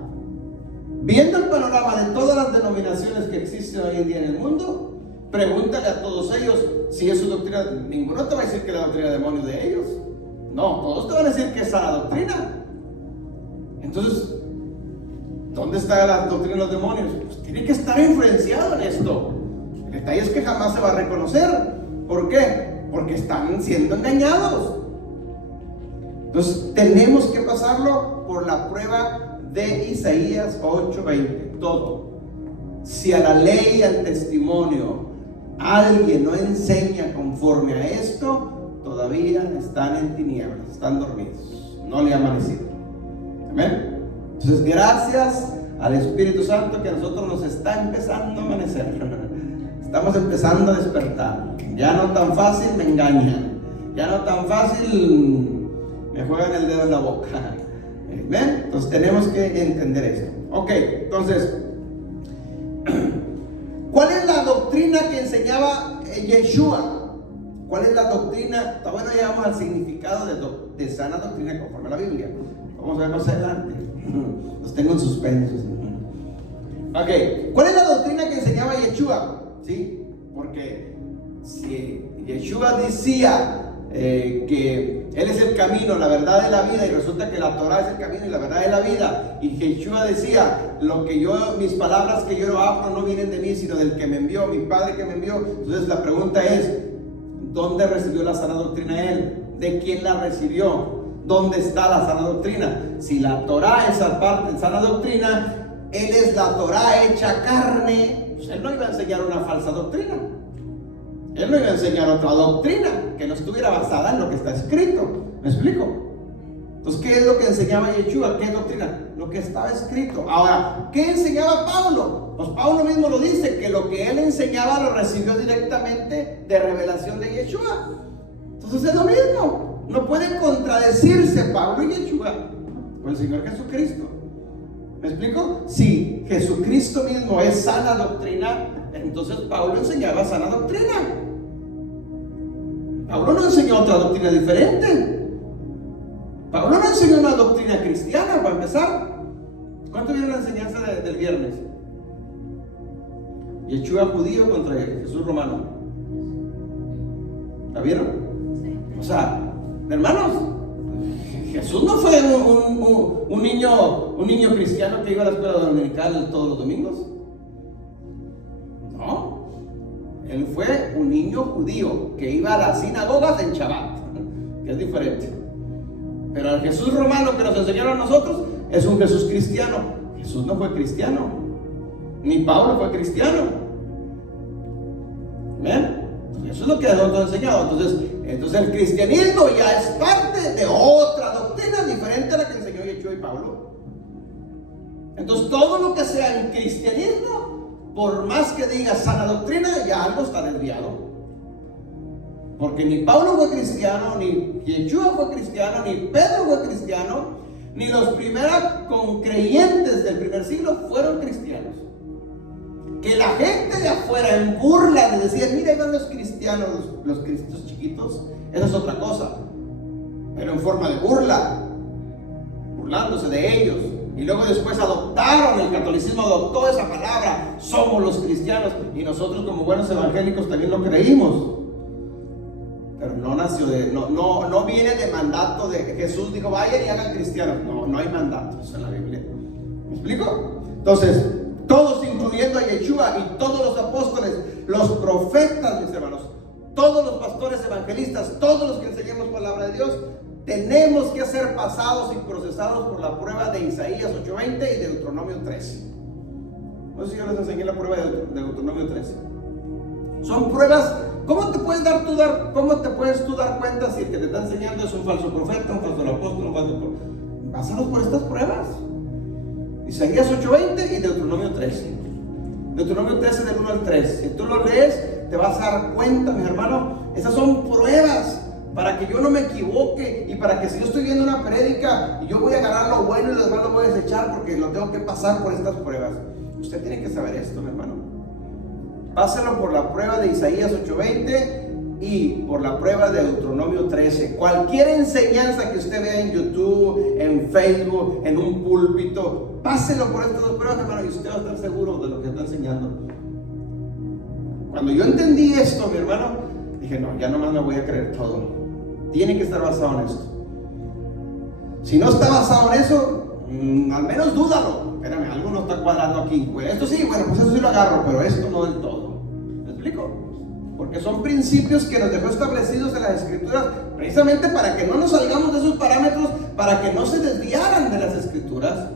viendo el panorama de todas las denominaciones que existen hoy en día en el mundo, pregúntale a todos ellos si es su doctrina. Ninguno te va a decir que es la doctrina de demonios de ellos. No, todos te van a decir que es la doctrina. Entonces, ¿dónde está la doctrina de los demonios? Pues tiene que estar influenciado en esto. El detalle es que jamás se va a reconocer. ¿Por qué? Porque están siendo engañados. Entonces tenemos que pasarlo por la prueba de Isaías 8:20. Todo. Si a la ley y al testimonio alguien no enseña conforme a esto, todavía están en tinieblas, están dormidos, no le ha amanecido. Amén. Entonces, gracias al Espíritu Santo que a nosotros nos está empezando a amanecer. Estamos empezando a despertar. Ya no tan fácil me engañan. Ya no tan fácil me juegan el dedo en la boca. ¿Ven? Entonces tenemos que entender esto. Ok, entonces, ¿cuál es la doctrina que enseñaba Yeshua? ¿Cuál es la doctrina? Todavía no llegamos al significado de sana doctrina conforme a la Biblia. Vamos a ver más adelante. Los tengo en suspenso. Ok, ¿cuál es la doctrina que enseñaba Yeshua? ¿Sí? Porque si Yeshua decía que Él es el camino, la verdad de la vida, y resulta que la Torah es el camino y la verdad de la vida, y Yeshua decía, mis palabras que yo hablo no vienen de mí, sino del que me envió, mi Padre que me envió. Entonces la pregunta es, ¿dónde recibió la sana doctrina Él? ¿De quién la recibió? ¿Dónde está la sana doctrina? Si la Torah es aparte de sana doctrina, Él es la Torah hecha carne, pues Él no iba a enseñar una falsa doctrina. Él no iba a enseñar otra doctrina que no estuviera basada en lo que está escrito. ¿Me explico? Entonces, ¿qué es lo que enseñaba Yeshua? ¿Qué doctrina? Lo que estaba escrito. Ahora, ¿qué enseñaba Pablo? Pues Pablo mismo lo dice, que lo que él enseñaba lo recibió directamente de revelación de Yeshua. Entonces es lo mismo. No pueden contradecirse Pablo y Yeshua con el Señor Jesucristo. ¿Me explico? Si Jesucristo mismo es sana doctrina, entonces Pablo enseñaba sana doctrina. Pablo no enseñó otra doctrina diferente. Pablo no enseñó una doctrina cristiana, para empezar. ¿Cuánto vieron la enseñanza del viernes? Yeshua judío contra Jesús romano. ¿La vieron? Sí. O sea, hermanos, Jesús no fue un niño cristiano que iba a la escuela dominical todos los domingos. No, Él fue un niño judío que iba a las sinagogas en Shabbat, que es diferente. Pero el Jesús romano que nos enseñaron a nosotros es un Jesús cristiano. Jesús no fue cristiano, ni Pablo fue cristiano. ¿Ven? Eso es lo que nosotros hemos enseñado. Entonces el cristianismo ya es parte de otra doctrina diferente a la que enseñó Yeshua y Pablo. Entonces todo lo que sea en cristianismo, por más que diga sana doctrina, ya algo está desviado. Porque ni Pablo fue cristiano, ni Yeshua fue cristiano, ni Pedro fue cristiano, ni los primeros concreyentes del primer siglo fueron cristianos. Que la gente de afuera en burla le decía, mira, ahí van los cristianos, los cristianos chiquitos, eso es otra cosa, pero en forma de burla, burlándose de ellos. Y luego después adoptaron, el catolicismo adoptó esa palabra, somos los cristianos, y nosotros como buenos evangélicos también lo creímos. Pero no nació no viene de mandato de Jesús, dijo vayan y hagan cristianos. No hay mandatos en la Biblia. ¿Me explico? Entonces, todos, incluyendo a Yeshua y todos los apóstoles, los profetas, mis hermanos, todos los pastores evangelistas, todos los que enseñamos palabra de Dios, tenemos que ser pasados y procesados por la prueba de Isaías 8:20 y de Deuteronomio 13. No sé si yo les enseñé la prueba de Deuteronomio 13. Son pruebas. ¿Cómo te puedes tú dar cuenta si el que te está enseñando es un falso profeta, un falso apóstol, un falso profeta? Pásalos por estas pruebas. Isaías 8:20 y Deuteronomio 13. Deuteronomio 13 del 1 al 3. Si tú lo lees, te vas a dar cuenta, mi hermano. Esas son pruebas para que yo no me equivoque y para que si yo estoy viendo una prédica y yo voy a agarrar lo bueno y lo demás lo voy a desechar porque lo tengo que pasar por estas pruebas. Usted tiene que saber esto, mi hermano. Pásalo por la prueba de Isaías 8:20 y por la prueba de Deuteronomio 13, cualquier enseñanza que usted vea en YouTube, en Facebook, en un púlpito, páselo por estas dos pruebas, hermano, y usted va a estar seguro de lo que está enseñando. Cuando yo entendí esto, mi hermano, dije, no, ya nomás me voy a creer todo. Tiene que estar basado en esto. Si no está basado en eso, al menos dúdalo. Espérame, algo no está cuadrando aquí. Pues esto sí, bueno, pues eso sí lo agarro, pero esto no del todo. ¿Me explico? Porque son principios que nos dejó establecidos en las Escrituras, precisamente para que no nos salgamos de esos parámetros, para que no se desviaran de las Escrituras.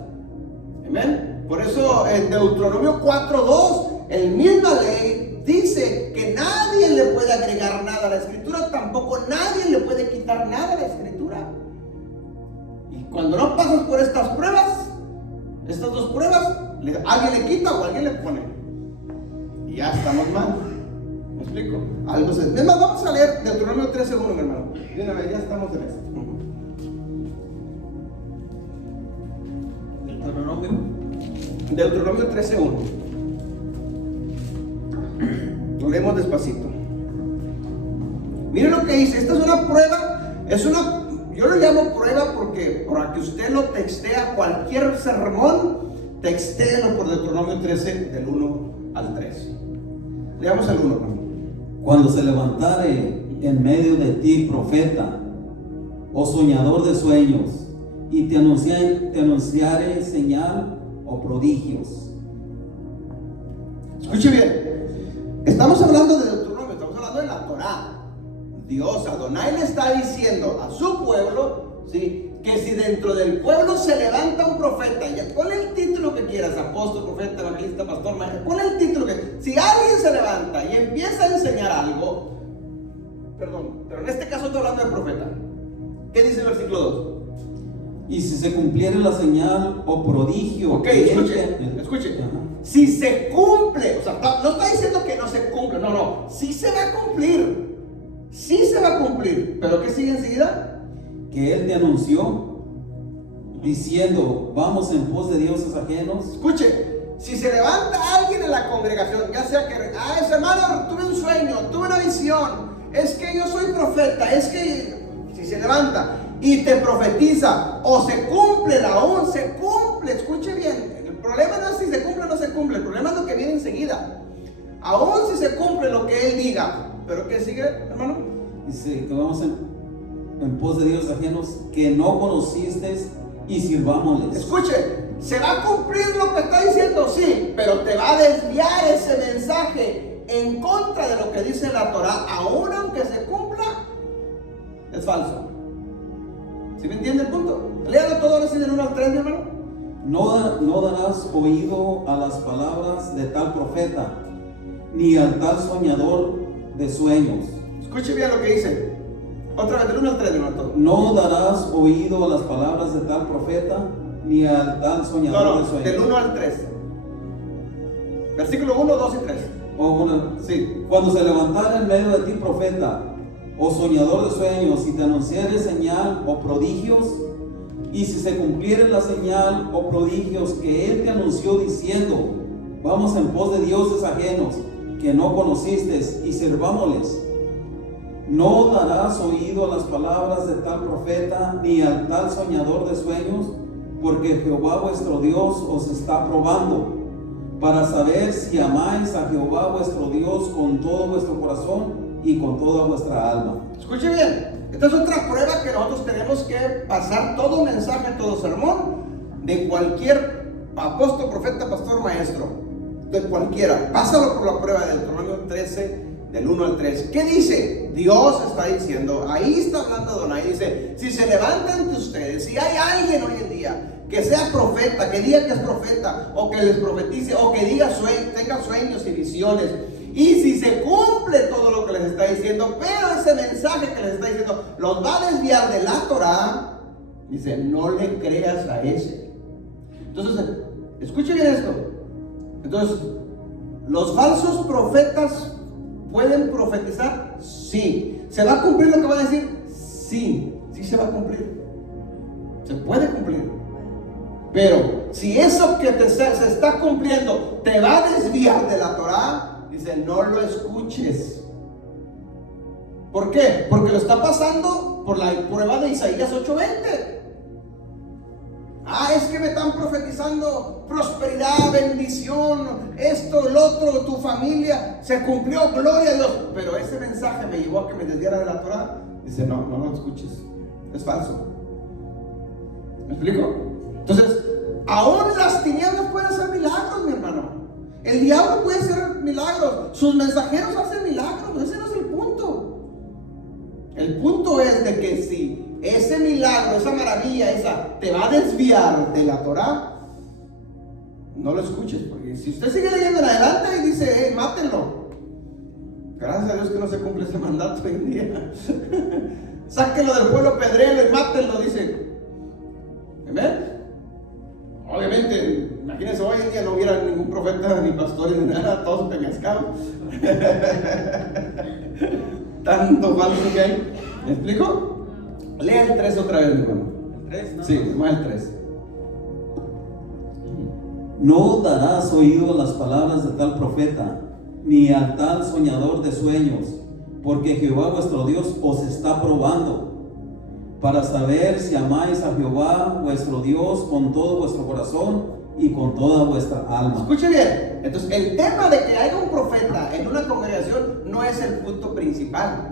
Amén. Por eso en Deuteronomio 4:2, el misma ley dice que nadie le puede agregar nada a la Escritura, tampoco nadie le puede quitar nada a la Escritura. Y cuando no pasas por estas pruebas, estas dos pruebas, alguien le quita o alguien le pone. Y ya estamos mal. ¿Me explico? Algo se... Es más, vamos a leer Deuteronomio 13:1, mi hermano. De una vez, ya estamos en esto. Deuteronomio 13:1. Lo leemos despacito. Miren lo que dice. Esta es una prueba. Yo lo llamo prueba porque para que usted lo textea cualquier sermón, textéelo por Deuteronomio 13 del 1 al 3. Leamos el 1, hermano. Cuando se levantare en medio de ti profeta o soñador de sueños y te anunciare señal o prodigios. Escuche bien. Estamos hablando de Deuteronomio, estamos hablando de la Torá. Dios, Adonai, le está diciendo a su pueblo, ¿sí?, que si dentro del pueblo se levanta un profeta, ya ponle el título que quieras, apóstol, profeta, evangelista, pastor, maestro, ponle el título que... Si alguien se levanta y empieza a enseñar algo, perdón, pero en este caso estoy hablando de profeta. ¿Qué dice el versículo 2? Y si se cumpliera la señal o prodigio. Ok, escuche. Si se cumple, o sea, no está diciendo que no se cumple, no, sí se va a cumplir. Sí se va a cumplir. ¿Pero qué sigue enseguida? Que él te anunció diciendo, vamos en pos de dioses ajenos. Escuche, si se levanta alguien en la congregación, ya sea que, ese hermano, tuve un sueño, tuve una visión, es que yo soy profeta, es que, si se levanta y te profetiza, o se cumple, aún se cumple, escuche bien, el problema no es si se cumple o no se cumple, el problema es lo que viene enseguida. Aún si se cumple lo que él diga, ¿pero qué sigue, hermano? Dice que vamos en pos de dioses ajenos que no conociste y sirvámosles. Escuche, se va a cumplir lo que está diciendo, sí, pero te va a desviar ese mensaje en contra de lo que dice la Torá, aún aunque se cumpla, es falso. ¿Sí me entiende el punto? Léalo todo ahora sí del 1 al 3, mi hermano. No darás oído a las palabras de tal profeta, ni al tal soñador de sueños. Escuche bien lo que dice. Otra vez, del 1 al 3, mi hermano. No darás oído a las palabras de tal profeta, ni al tal soñador de sueños. Del 1 al 3. Versículo 1, 2 y 3. Sí. Cuando se levantara en medio de ti profeta o soñador de sueños y te anunciare señal o prodigios, y si se cumpliere la señal o prodigios que él te anunció diciendo, vamos en pos de dioses ajenos que no conociste y sirvámosles, no darás oído a las palabras de tal profeta ni al tal soñador de sueños, porque Jehová vuestro Dios os está probando para saber si amáis a Jehová vuestro Dios con todo vuestro corazón y con toda vuestra alma. Escuche bien, esta es otra prueba que nosotros tenemos que pasar todo mensaje, todo sermón de cualquier apóstol, profeta, pastor, maestro, de cualquiera. Pásalo por la prueba del Deuteronomio 13 del 1 al 3. ¿Qué dice? Dios está diciendo, ahí está hablando Adonai, dice, si se levantan entre ustedes, si hay alguien hoy en día que sea profeta, que diga que es profeta, o que les profetice, o que diga tenga sueños y visiones, y si se cumple todo lo que les está diciendo, pero ese mensaje que les está diciendo los va a desviar de la Torá, dice, no le creas a ese. Entonces, escuche bien esto. Entonces, ¿los falsos profetas pueden profetizar? Sí. ¿Se va a cumplir lo que va a decir? Sí, sí se va a cumplir. Se puede cumplir. Pero si eso que se está cumpliendo te va a desviar de la Torá, dice, no lo escuches. ¿Por qué? Porque lo está pasando por la prueba de Isaías 8:20. Es que me están profetizando prosperidad, bendición, esto, el otro, tu familia, se cumplió, gloria a Dios. Pero ese mensaje me llevó a que me desviara de la Torah. Dice, no lo escuches, es falso. ¿Me explico? Entonces, aún las tinieblas pueden hacer milagros, mi hermano. El diablo puede hacer milagros, sus mensajeros hacen milagros. Ese no es el punto. El punto es de que si ese milagro, esa maravilla, te va a desviar de la Torah, no lo escuches, porque si usted sigue leyendo en adelante y dice, mátenlo. Gracias a Dios que no se cumple ese mandato hoy en día. Sáquenlo del pueblo pedrero y mátenlo, dice. ¿Amén? Obviamente, imagínense, hoy en día no hubiera ningún profeta, ni pastores, ni nada, todos peñascados. Tanto falso que hay. ¿Me explico? Lea el 3 otra vez, mi hermano. ¿El 3? No. Sí, más el 3. No darás oído a las palabras de tal profeta, ni al tal soñador de sueños, porque Jehová vuestro Dios os está probando, para saber si amáis a Jehová vuestro Dios con todo vuestro corazón y con toda vuestra alma. Escuche bien. Entonces, el tema de que haya un profeta en una congregación no es el punto principal.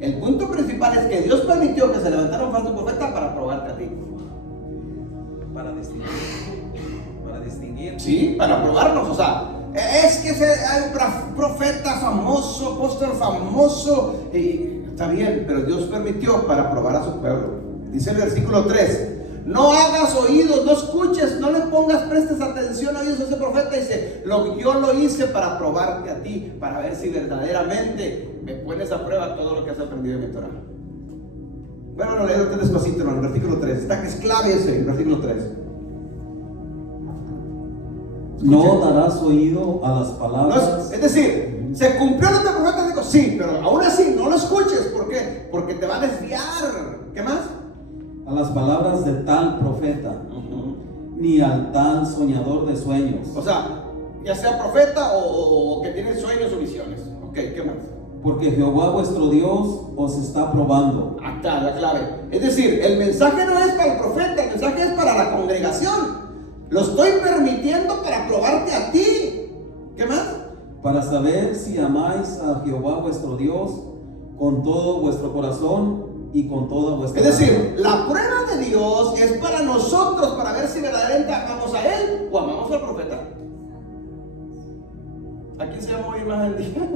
El punto principal es que Dios permitió que se levantara un falso profeta para probarte a ti. Para distinguir. Sí, para probarnos. O sea, es que hay un profeta famoso, apóstol famoso, y está bien, pero Dios permitió para probar a su pueblo. Dice el versículo 3: no hagas oídos, no escuches, no le prestes atención a oídos a ese profeta. Dice, yo lo hice para probarte a ti, para ver si verdaderamente me pones a prueba todo lo que has aprendido de mi Torah. Bueno, lo leo despacito, hermano, el versículo 3. Está que es clave ese, el versículo 3. No darás oído a las palabras. Es decir, se cumplió lo que el profeta dijo, sí, pero aún así no lo escuches. ¿Por qué? Porque te va a desviar. ¿Qué más? A las palabras de tal profeta, ni al tal soñador de sueños. O sea, ya sea profeta o que tiene sueños o visiones. Ok, ¿qué más? Porque Jehová vuestro Dios os está probando. Acá la clave. Es decir, el mensaje no es para el profeta, el mensaje es para la congregación. Lo estoy permitiendo para probarte a ti. ¿Qué más? Para saber si amáis a Jehová vuestro Dios con todo vuestro corazón y con toda vuestra alma. Es decir, la prueba de Dios es para nosotros, para ver si verdaderamente amamos a Él o amamos al profeta. ¿A quién se llama hoy más en día?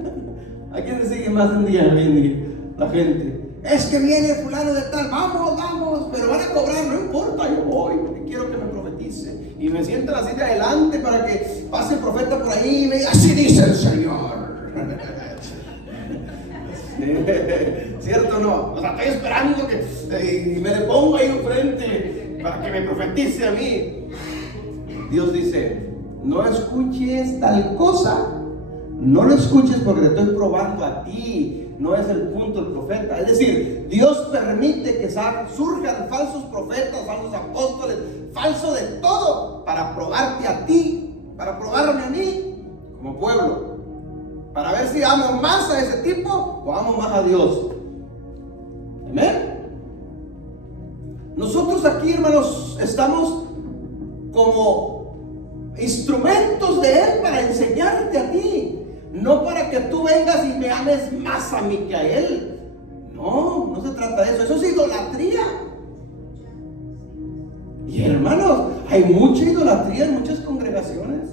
¿A quién se sigue más en día hoy en día? La gente. Es que viene fulano de tal, vamos, pero van a cobrar, no importa, yo voy porque quiero que me profetice. Y me siento así de adelante para que pase el profeta por ahí y me diga, así dice el Señor. ¿Cierto o no? O sea, estoy esperando que me le pongo ahí enfrente para que me profetice a mí. Dios dice, no escuches tal cosa. No lo escuches porque te estoy probando a ti. No es el punto del profeta. Es decir, Dios permite que surjan falsos profetas, falsos apóstoles, falso de todo, para probarte a ti, para probarme a mí como pueblo, para ver si amo más a ese tipo o amo más a Dios. Amén. Nosotros aquí, hermanos, estamos como instrumentos de Él para enseñarte a ti. No para que tú vengas y me ames más a mí que a Él. No, no se trata de eso. Eso es idolatría. Y hermanos, hay mucha idolatría en muchas congregaciones.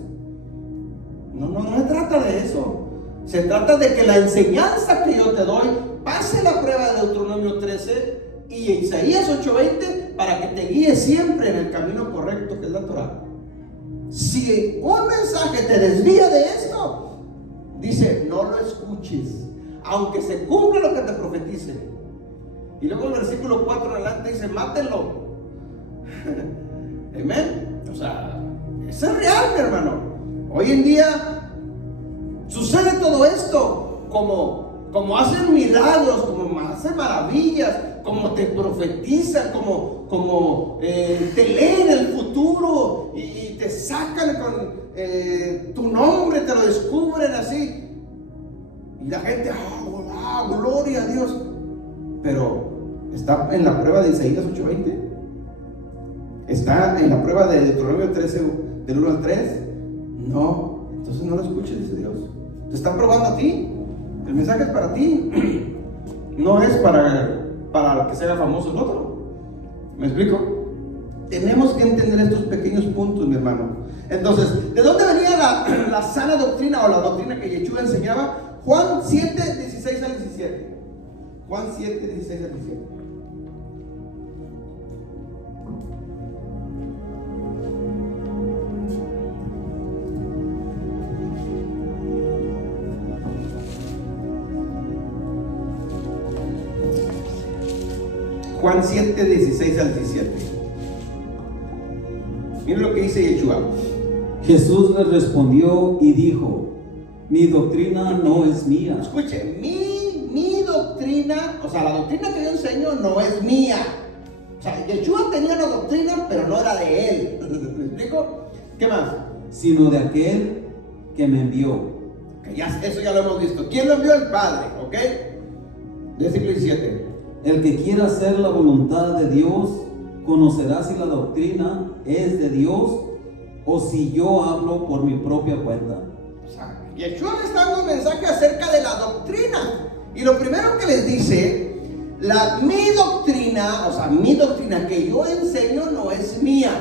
No se trata de eso. Se trata de que la enseñanza que yo te doy pase la prueba de Deuteronomio 13 y Isaías 8:20 para que te guíe siempre en el camino correcto que es la Torah. Si un mensaje te desvía de esto, dice, no lo escuches, aunque se cumpla lo que te profetice. Y luego el versículo 4 en adelante dice, mátenlo. Amén. O sea, eso es real, mi hermano. Hoy en día sucede todo esto, como hacen milagros, como hacen maravillas, como te profetizan, como te leen el futuro y te sacan con tu nombre, te lo descubren así. Y la gente, gloria a Dios. Pero está en la prueba de Isaías 8:20. Está en la prueba de Deuteronomio 13, del 1 al 3. No, entonces no lo escuches, dice Dios. Te están probando a ti. El mensaje es para ti. No es para que sea famoso el otro. ¿Me explico? Tenemos que entender estos pequeños puntos, mi hermano. Entonces, ¿de dónde venía la sana doctrina o la doctrina que Yeshua enseñaba? Juan 7, 16 al 17. Juan 7, 16 al 17. Juan 7, 16 al 17. Miren lo que dice Yeshua. Jesús les respondió y dijo: mi doctrina no es mía. Escuche, mi doctrina, o sea, la doctrina que yo enseño no es mía. O sea, Yeshua tenía una doctrina, pero no era de él. ¿Me explico? ¿Qué más? Sino de aquel que me envió. Que eso ya lo hemos visto. ¿Quién lo envió? El Padre, ¿ok? Versículo 17. El que quiera hacer la voluntad de Dios conocerá si la doctrina es de Dios o si yo hablo por mi propia cuenta. O sea, Yeshua le está dando un mensaje acerca de la doctrina. Y lo primero que les dice, mi doctrina, o sea, mi doctrina que yo enseño no es mía.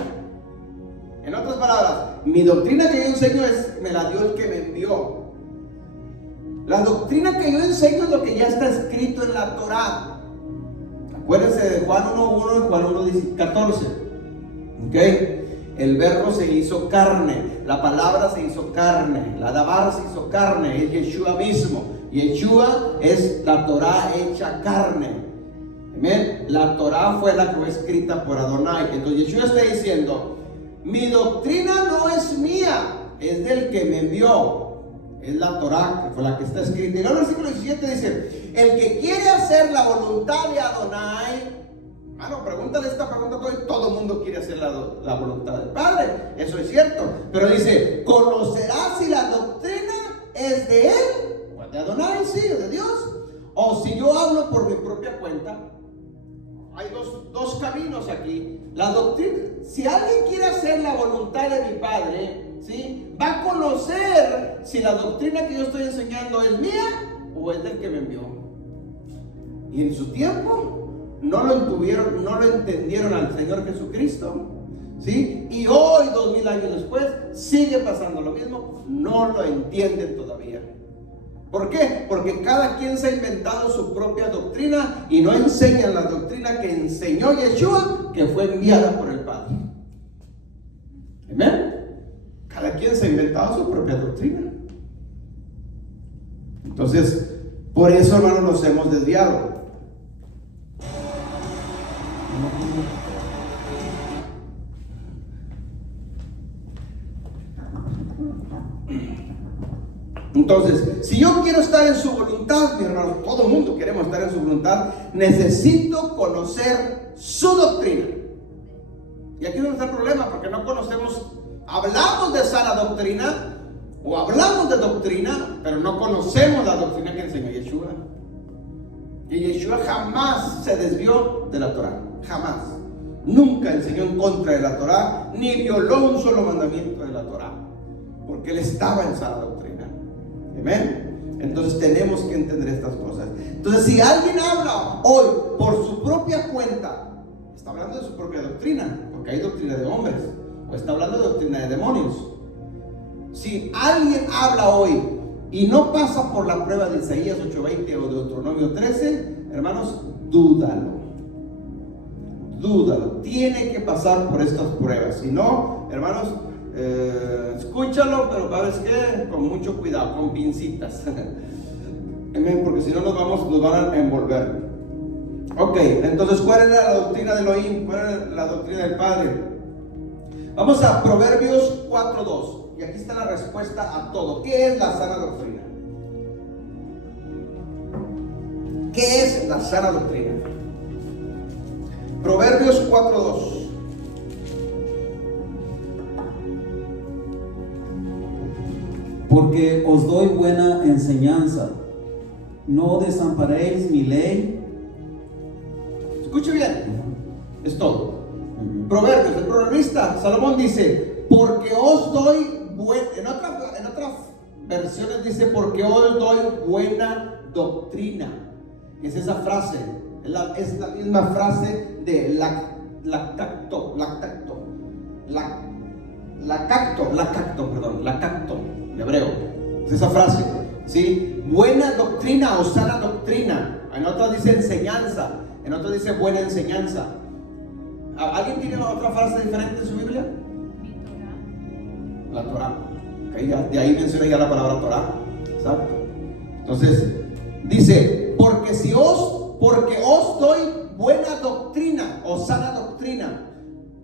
En otras palabras, mi doctrina que yo enseño me la dio el que me envió. La doctrina que yo enseño es lo que ya está escrito en la Torá. Acuérdense de Juan 1:1 y Juan 1:14. ¿Ok? El verbo se hizo carne, la palabra se hizo carne, la dabar se hizo carne, es Yeshua mismo. Yeshua es la Torá hecha carne. Amén. La Torá fue la que fue escrita por Adonai. Entonces Yeshua está diciendo: mi doctrina no es mía, es del que me envió. Es la Torá, que fue la que está escrita. Y luego el versículo 17 dice: el que quiere hacer la voluntad de Adonai. Pregúntale esta pregunta a todo el mundo quiere hacer la voluntad del Padre. Eso es cierto. Pero dice: conocerá si la doctrina es de él, o de Adonai, sí, o de Dios, o si yo hablo por mi propia cuenta. Hay dos caminos aquí. La doctrina, si alguien quiere hacer la voluntad de mi Padre, ¿sí?, va a conocer si la doctrina que yo estoy enseñando es mía o es del que me envió. Y en su tiempo no lo entendieron al Señor Jesucristo, ¿sí? Y hoy, 2000 años después, sigue pasando lo mismo. No lo entienden todavía. ¿Por qué? Porque cada quien se ha inventado su propia doctrina y no enseñan la doctrina que enseñó Yeshua, que fue enviada por el Padre. ¿Amén? Cada quien se ha inventado su propia doctrina. Entonces, por eso, hermanos, nos hemos desviado. Entonces, si yo quiero estar en su voluntad, mi hermano, todo el mundo queremos estar en su voluntad, necesito conocer su doctrina. Y aquí no está el problema, porque no conocemos, hablamos de sana doctrina, o hablamos de doctrina, pero no conocemos la doctrina que enseñó Yeshua. Y Yeshua jamás se desvió de la Torá, jamás. Nunca enseñó en contra de la Torá, ni violó un solo mandamiento de la Torá, porque él estaba en sana doctrina. Amén. Entonces tenemos que entender estas cosas. Entonces, si alguien habla hoy por su propia cuenta, está hablando de su propia doctrina, porque hay doctrina de hombres, o está hablando de doctrina de demonios. Si alguien habla hoy y no pasa por la prueba de Isaías 8:20 o de Deuteronomio 13, hermanos, dúdalo. Tiene que pasar por estas pruebas. Si no, hermanos, escúchalo, pero sabes qué, con mucho cuidado, con pincitas. Amén, porque si no nos van a envolver. Ok, entonces, ¿cuál era la doctrina de Elohim? ¿Cuál era la doctrina del Padre? Vamos a Proverbios 4:2. Y aquí está la respuesta a todo. ¿Qué es la sana doctrina? ¿Qué es la sana doctrina? Proverbios 4:2. Porque os doy buena enseñanza, no desamparéis mi ley. Escuche bien, es todo. Proverbios, el proverbista Salomón dice, porque os doy en otras versiones dice, porque os doy buena doctrina. Es esa frase, es la misma frase de lactacto, en hebreo. Es esa frase, ¿sí? Buena doctrina o sana doctrina. En otras dice enseñanza, en otras dice buena enseñanza. ¿Alguien tiene otra frase diferente en su Biblia? La Torah. Okay, de ahí menciona ya la palabra Torah. Exacto. Entonces, dice, porque os doy buena doctrina o sana doctrina.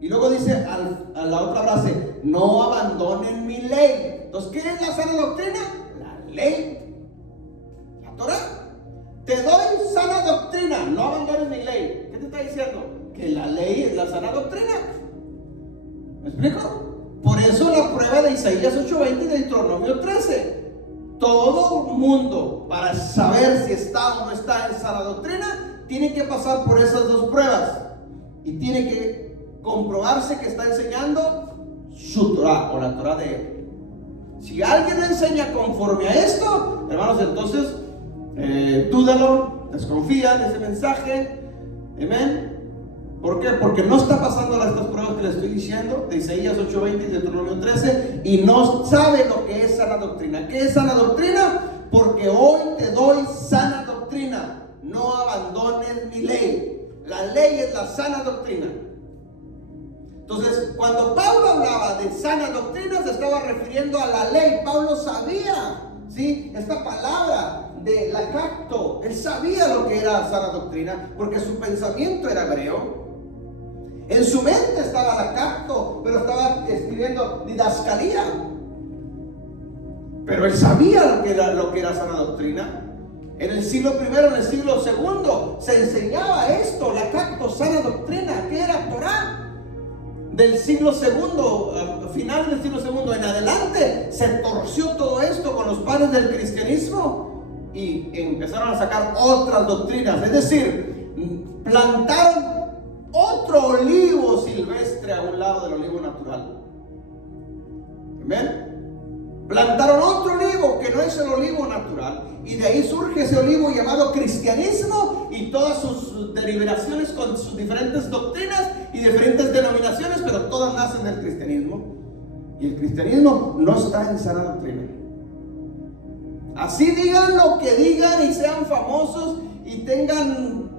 Y luego dice a la otra frase, no abandonen mi ley. Entonces, ¿qué es la sana doctrina? La ley. La Torah. Te doy sana doctrina, no abandones mi ley. ¿Qué te está diciendo? Que la ley es la sana doctrina. ¿Me explico? Por eso la prueba de Isaías 8:20 y de Deuteronomio 13. Todo mundo, para saber si está o no está en sana doctrina, tiene que pasar por esas dos pruebas. Y tiene que comprobarse que está enseñando su Torah o la Torah de él. Si alguien le enseña conforme a esto, hermanos, entonces dúdalo, desconfía de ese mensaje. Amén. ¿Por qué? Porque no está pasando estas pruebas que le estoy diciendo de Isaías 8:20 y de Deuteronomio 13 y no sabe lo que es sana doctrina. ¿Qué es sana doctrina? Porque hoy te doy sana doctrina. No abandones mi ley. La ley es la sana doctrina. Entonces, cuando Pablo hablaba de sana doctrina, se estaba refiriendo a la ley. Pablo sabía, ¿sí? Esta palabra de lacacto, él sabía lo que era sana doctrina, porque su pensamiento era hebreo. En su mente estaba lacacto, pero estaba escribiendo didascalía. Pero él sabía lo que era sana doctrina. En el siglo I, en el siglo II, se enseñaba esto, lacacto, sana doctrina, que era Torah. Del siglo II, final del siglo II en adelante, se torció todo esto con los padres del cristianismo y empezaron a sacar otras doctrinas. Es decir, plantaron otro olivo silvestre a un lado del olivo natural. ¿Amén? Plantaron otro olivo que no es el olivo natural, y de ahí surge ese olivo llamado cristianismo y todas sus derivaciones con sus diferentes doctrinas y diferentes denominaciones, pero todas nacen del cristianismo. Y el cristianismo no está en sana doctrina. Así digan lo que digan y sean famosos y tengan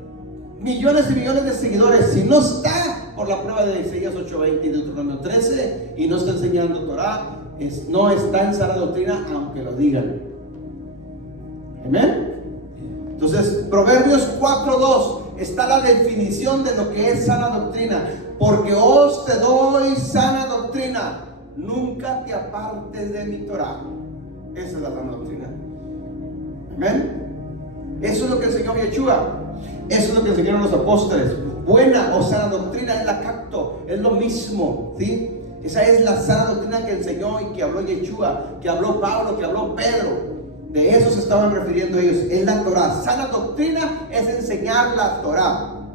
millones y millones de seguidores, si no está por la prueba de Isaías 8:20 y Deuteronomio 13 y no está enseñando Torah, no está en sana doctrina, aunque lo digan. Amén. Entonces, Proverbios 4:2 está la definición de lo que es sana doctrina. Porque os te doy sana doctrina, nunca te apartes de mi Torah. Esa es la sana doctrina. Amén. Eso es lo que enseñó Yeshua. Eso es lo que enseñaron los apóstoles. Buena o sana doctrina es la cacto, es lo mismo, ¿sí? Esa es la sana doctrina que enseñó y que habló Yeshua, que habló Pablo, que habló Pedro. De eso se estaban refiriendo ellos. Es la Torah. Sana doctrina es enseñar la Torah.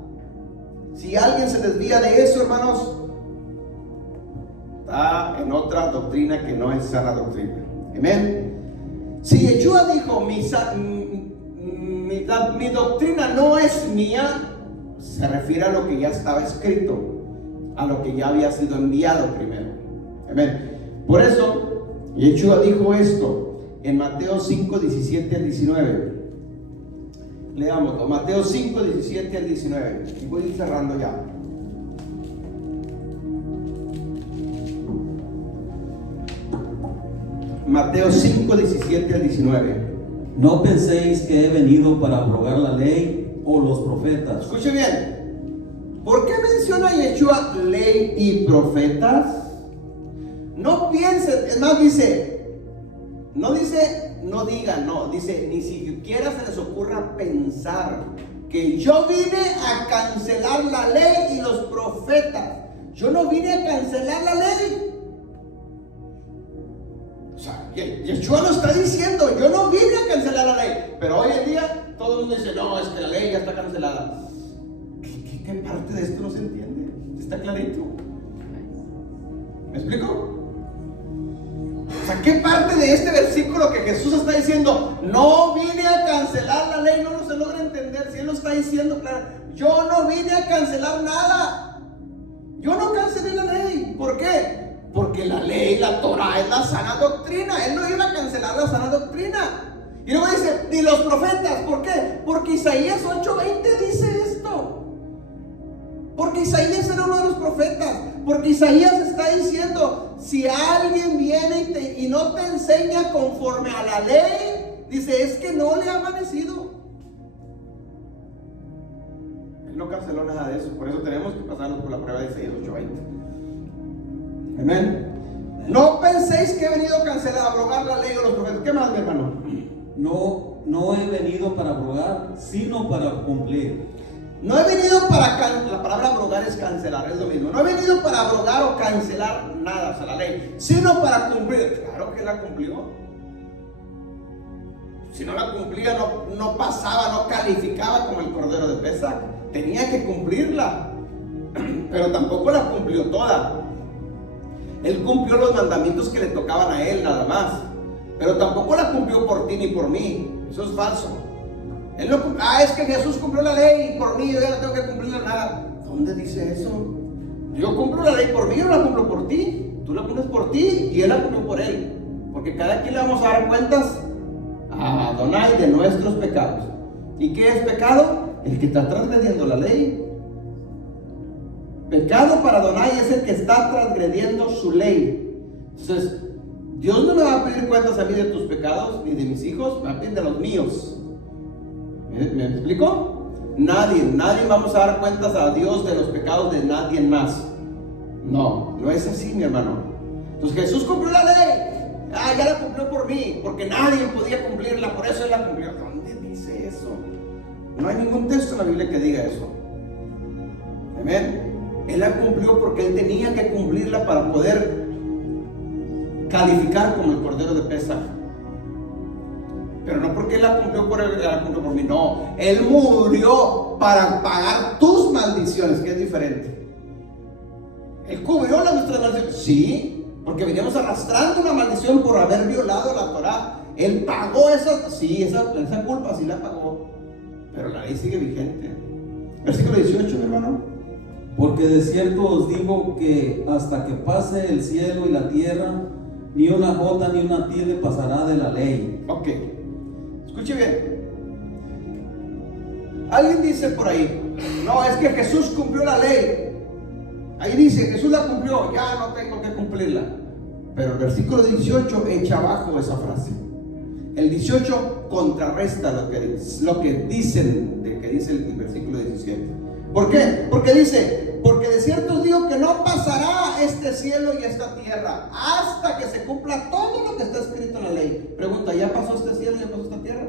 Si alguien se desvía de eso, hermanos, está en otra doctrina que no es sana doctrina. Amén. Si Yeshua dijo mi doctrina no es mía, se refiere a lo que ya estaba escrito, a lo que ya había sido enviado primero. Amén. Por eso Yeshua dijo esto en Mateo 5:17 al 19. Leámoslo, Mateo 5:17 al 19. Y voy a ir cerrando ya. Mateo 5:17 al 19. No penséis que he venido para abrogar la ley o los profetas. Escuche bien. ¿Por qué menciona Yeshua ley y profetas? No piensen, es más, no digan, no, dice, ni siquiera se les ocurra pensar que yo vine a cancelar la ley y los profetas. Yo no vine a cancelar la ley. O sea, Yeshua lo está diciendo, yo no vine a cancelar la ley, pero hoy en día mundo dice, no, es que la ley ya está cancelada. ¿Qué parte de esto no se entiende? Está clarito. ¿Me explico? O sea, ¿qué parte de este versículo que Jesús está diciendo, no vine a cancelar la ley, no se logra entender? Si Él lo está diciendo, claro, yo no vine a cancelar nada. Yo no cancelé la ley. ¿Por qué? Porque la ley, la Torah, es la sana doctrina. Él no iba a cancelar la sana doctrina. Y luego dice, ni los profetas. ¿Por qué? Porque Isaías 8:20 dice esto. Porque Isaías era uno de los profetas. Porque Isaías está diciendo, si alguien viene y no te enseña conforme a la ley, dice, es que no le ha amanecido. Él no canceló nada de eso. Por eso tenemos que pasarnos por la prueba de Isaías 8:20. Amén. No penséis que he venido a cancelar, a abrogar la ley o los profetas. ¿Qué más, mi hermano? No he venido para abrogar, sino para cumplir. No he venido para, la palabra abrogar es cancelar, es lo mismo. No he venido para abrogar o cancelar nada, o sea, la ley, sino para cumplir. Claro que la cumplió. Si no la cumplía, no pasaba, no calificaba como el cordero de Pesach. Tenía que cumplirla, pero tampoco la cumplió toda. Él cumplió los mandamientos que le tocaban a él nada más, pero tampoco la cumplió por ti ni por mí. Eso es falso. Él no, es que Jesús cumplió la ley y por mí yo ya no tengo que cumplirla nada. ¿Dónde dice eso? Yo cumplo la ley por mí, yo la cumplo por ti. Tú la cumples por ti y Él la cumplió por Él. Porque cada quien le vamos a dar cuentas a Adonai de nuestros pecados. ¿Y qué es pecado? El que está transgrediendo la ley. Pecado para Adonai es el que está transgrediendo su ley. Entonces, Dios no me va a pedir cuentas a mí de tus pecados ni de mis hijos, me va a pedir de los míos. ¿Me explico? Nadie vamos a dar cuentas a Dios de los pecados de nadie más. No es así, mi hermano. Entonces Jesús cumplió la ley. Ya la cumplió por mí, porque nadie podía cumplirla, por eso Él la cumplió. ¿Dónde dice eso? No hay ningún texto en la Biblia que diga eso. Amén. Él la cumplió porque Él tenía que cumplirla para poder calificar como el cordero de Pesach. Pero no porque Él la cumplió por mí, no. Él murió para pagar tus maldiciones, que es diferente. Él cubrió nuestras maldiciones, sí, porque veníamos arrastrando una maldición por haber violado la Torah. Él pagó esa culpa, sí la pagó, pero la ley sigue vigente. Versículo 18, mi hermano. Porque de cierto os digo que hasta que pase el cielo y la tierra, ni una jota ni una tilde pasará de la ley. Ok. Escuche bien. Alguien dice por ahí, no, es que Jesús cumplió la ley. Ahí dice, Jesús la cumplió, ya no tengo que cumplirla. Pero el versículo 18 echa abajo esa frase. El 18 contrarresta lo que dice el versículo 17. ¿Por qué? Porque dice, porque de cierto os digo que no pasará este cielo y esta tierra hasta que se cumpla todo lo que está escrito en la ley. Pregunta, ¿ya pasó este cielo y ya pasó esta tierra?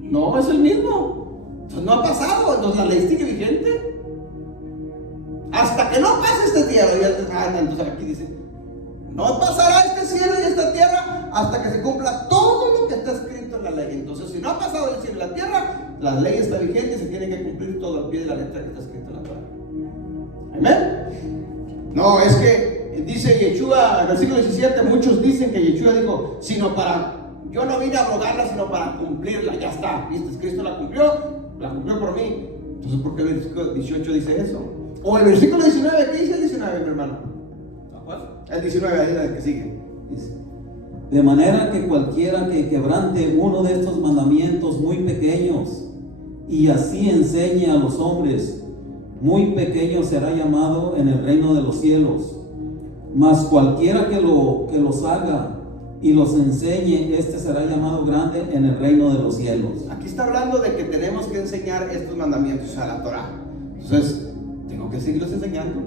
No, es el mismo. Entonces no ha pasado, entonces la ley sigue vigente. Hasta que no pase este cielo y entonces aquí dice, no pasará este cielo y esta tierra hasta que se cumpla todo lo que está escrito en la ley. Entonces, si no ha pasado el cielo y la tierra, la ley está vigente y se tiene que cumplir todo al pie de la letra que está escrito en la Torah. Amén. No, es que dice Yeshua, en el versículo 17, muchos dicen que Yeshua dijo, yo no vine a abrogarla, sino para cumplirla. Ya está, ¿viste? Cristo la cumplió por mí. Entonces, ¿por qué el versículo 18 dice eso? O el versículo 19, ¿qué dice el 19, mi hermano? El 19, ahí es el que sigue. Dice, de manera que cualquiera que quebrante uno de estos mandamientos muy pequeños y así enseñe a los hombres, muy pequeño será llamado en el reino de los cielos. Mas cualquiera que los haga y los enseñe, este será llamado grande en el reino de los cielos. Aquí está hablando de que tenemos que enseñar estos mandamientos a la Torah. Entonces, tengo que seguirlos enseñando.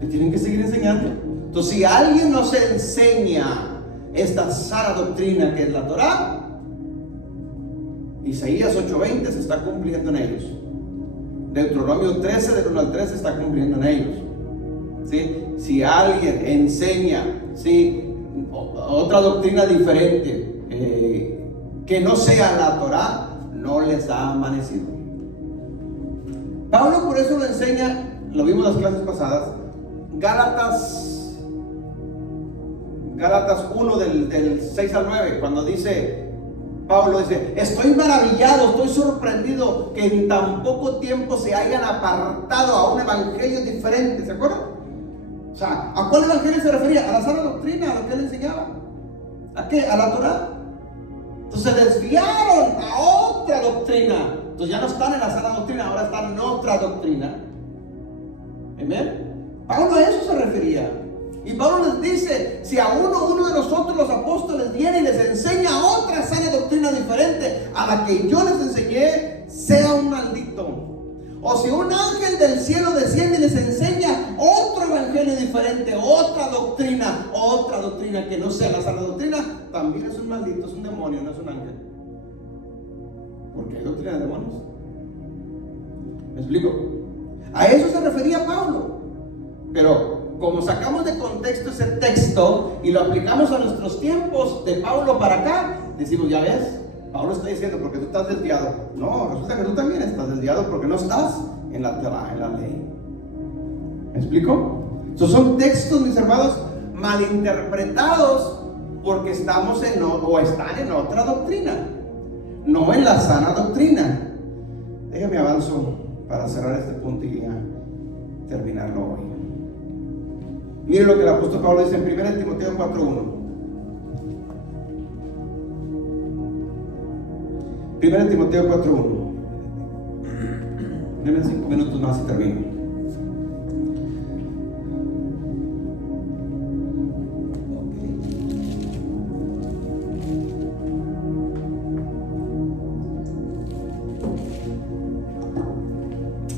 Me tienen que seguir enseñando. Entonces, si alguien nos enseña esta sana doctrina que es la Torah, Isaías 8:20 se está cumpliendo en ellos. Deuteronomio 13, del 1 al 3 se está cumpliendo en ellos. ¿Sí? Si alguien enseña, ¿sí?, otra doctrina diferente, que no sea la Torah, no les ha amanecido. Pablo por eso lo enseña, lo vimos en las clases pasadas, Gálatas 1 del 6 al 9, cuando Pablo dice, estoy maravillado, estoy sorprendido que en tan poco tiempo se hayan apartado a un evangelio diferente. ¿Se acuerdan? O sea, ¿a cuál evangelio se refería? A la sana doctrina, a lo que él enseñaba. ¿A qué? A la Torá. Entonces se desviaron a otra doctrina. Entonces ya no están en la sana doctrina, ahora están en otra doctrina. ¿Amén? Pablo a eso se refería. Y Pablo les dice, si a uno de nosotros los apóstoles viene y les enseña otra sana doctrina diferente a la que yo les enseñé, sea un maldito. O si un ángel del cielo desciende y les enseña otro evangelio diferente, otra doctrina que no sea la sana doctrina, también es un maldito, es un demonio, no es un ángel. Porque hay doctrina de demonios. ¿Me explico? A eso se refería Pablo. Pero como sacamos de contexto ese texto y lo aplicamos a nuestros tiempos de Pablo para acá, decimos, ya ves, Pablo está diciendo porque tú estás desviado. No, resulta que tú también estás desviado porque no estás en la Torá, en la ley. ¿Me explico? Son textos, mis hermanos, malinterpretados porque estamos están en otra doctrina, no en la sana doctrina. Déjame avanzo para cerrar este punto y ya terminarlo hoy. Mire lo que el apóstol Pablo dice en 1 Timoteo 4:1. 1 Timoteo 4:1. Denme 5 minutos más y termino.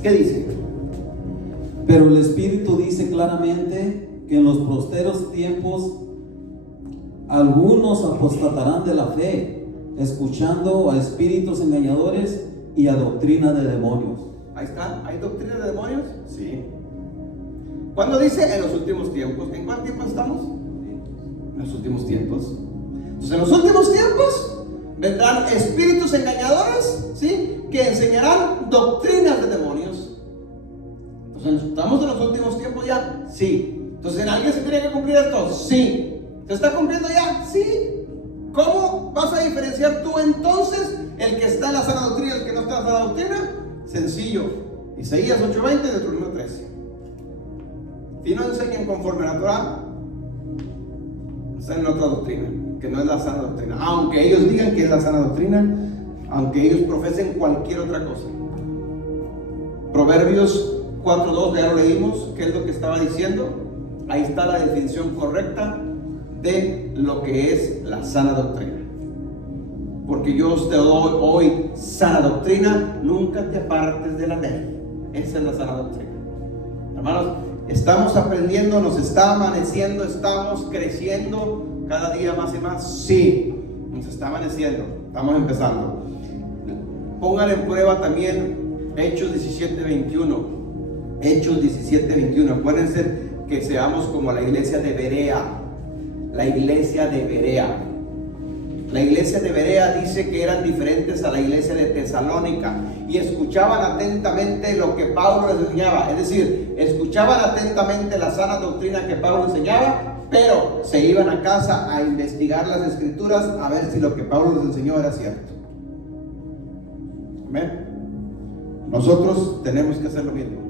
¿Qué dice? Pero el Espíritu dice claramente que en los posteros tiempos algunos apostatarán de la fe, escuchando a espíritus engañadores y a doctrina de demonios. Ahí está, ¿hay doctrina de demonios? Sí. ¿Cuándo dice? En los últimos tiempos. ¿En cuál tiempo estamos? En los últimos tiempos. Entonces, en los últimos tiempos vendrán espíritus engañadores, ¿sí?, que enseñarán doctrinas de demonios. Entonces, ¿estamos en los últimos tiempos ya? Sí. Entonces, ¿en alguien se tiene que cumplir esto? Sí. ¿Se está cumpliendo ya? Sí. ¿Cómo vas a diferenciar tú entonces el que está en la sana doctrina y el que no está en la sana doctrina? Sencillo. Isaías 8:20, Deuteronomio 13. Si no enseñan conforme a la Torá, están en otra doctrina, que no es la sana doctrina. Aunque ellos digan que es la sana doctrina, aunque ellos profesen cualquier otra cosa. Proverbios 4:2, ya lo leímos, ¿qué es lo que estaba diciendo? Ahí está la definición correcta de lo que es la sana doctrina. Porque yo te doy hoy sana doctrina, nunca te apartes de la ley. Esa es la sana doctrina. Hermanos, estamos aprendiendo, nos está amaneciendo, estamos creciendo cada día más y más. Sí, nos está amaneciendo, estamos empezando. Pónganle en prueba también Hechos 17:21. Hechos 17:21. Acuérdense que seamos como la iglesia de Berea. La iglesia de Berea. La iglesia de Berea dice que eran diferentes a la iglesia de Tesalónica y escuchaban atentamente lo que Pablo les enseñaba. Es decir, escuchaban atentamente la sana doctrina que Pablo enseñaba, pero se iban a casa a investigar las escrituras a ver si lo que Pablo les enseñó era cierto. Amén. Nosotros tenemos que hacer lo mismo.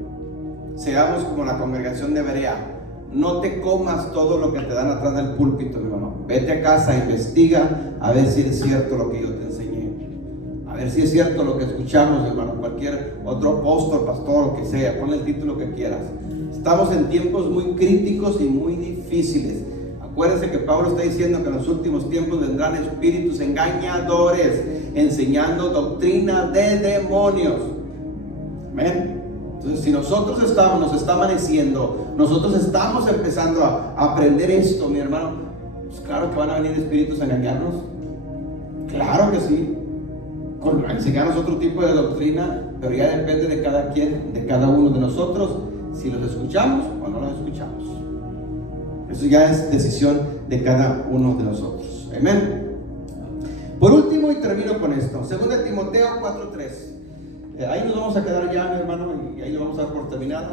Seamos como la congregación de Berea. No te comas todo lo que te dan atrás del púlpito, mi hermano. Vete a casa, investiga a ver si es cierto lo que yo te enseñé, a ver si es cierto lo que escuchamos, mi hermano. Cualquier otro apóstol, pastor, lo que sea, ponle el título que quieras. Estamos en tiempos muy críticos y muy difíciles. Acuérdense que Pablo está diciendo que en los últimos tiempos vendrán espíritus engañadores enseñando doctrina de demonios. Amén. Entonces, si nosotros nos está amaneciendo, nosotros estamos empezando a aprender esto, mi hermano, pues claro que van a venir espíritus a engañarnos. Claro que sí. A enseñarnos otro tipo de doctrina, pero ya depende de cada quien, de cada uno de nosotros, si los escuchamos o no los escuchamos. Eso ya es decisión de cada uno de nosotros. Amén. Por último, último y termino con esto. 2 Timoteo 4:3. Ahí nos vamos a quedar ya, mi hermano, y ahí lo vamos a dar por terminado.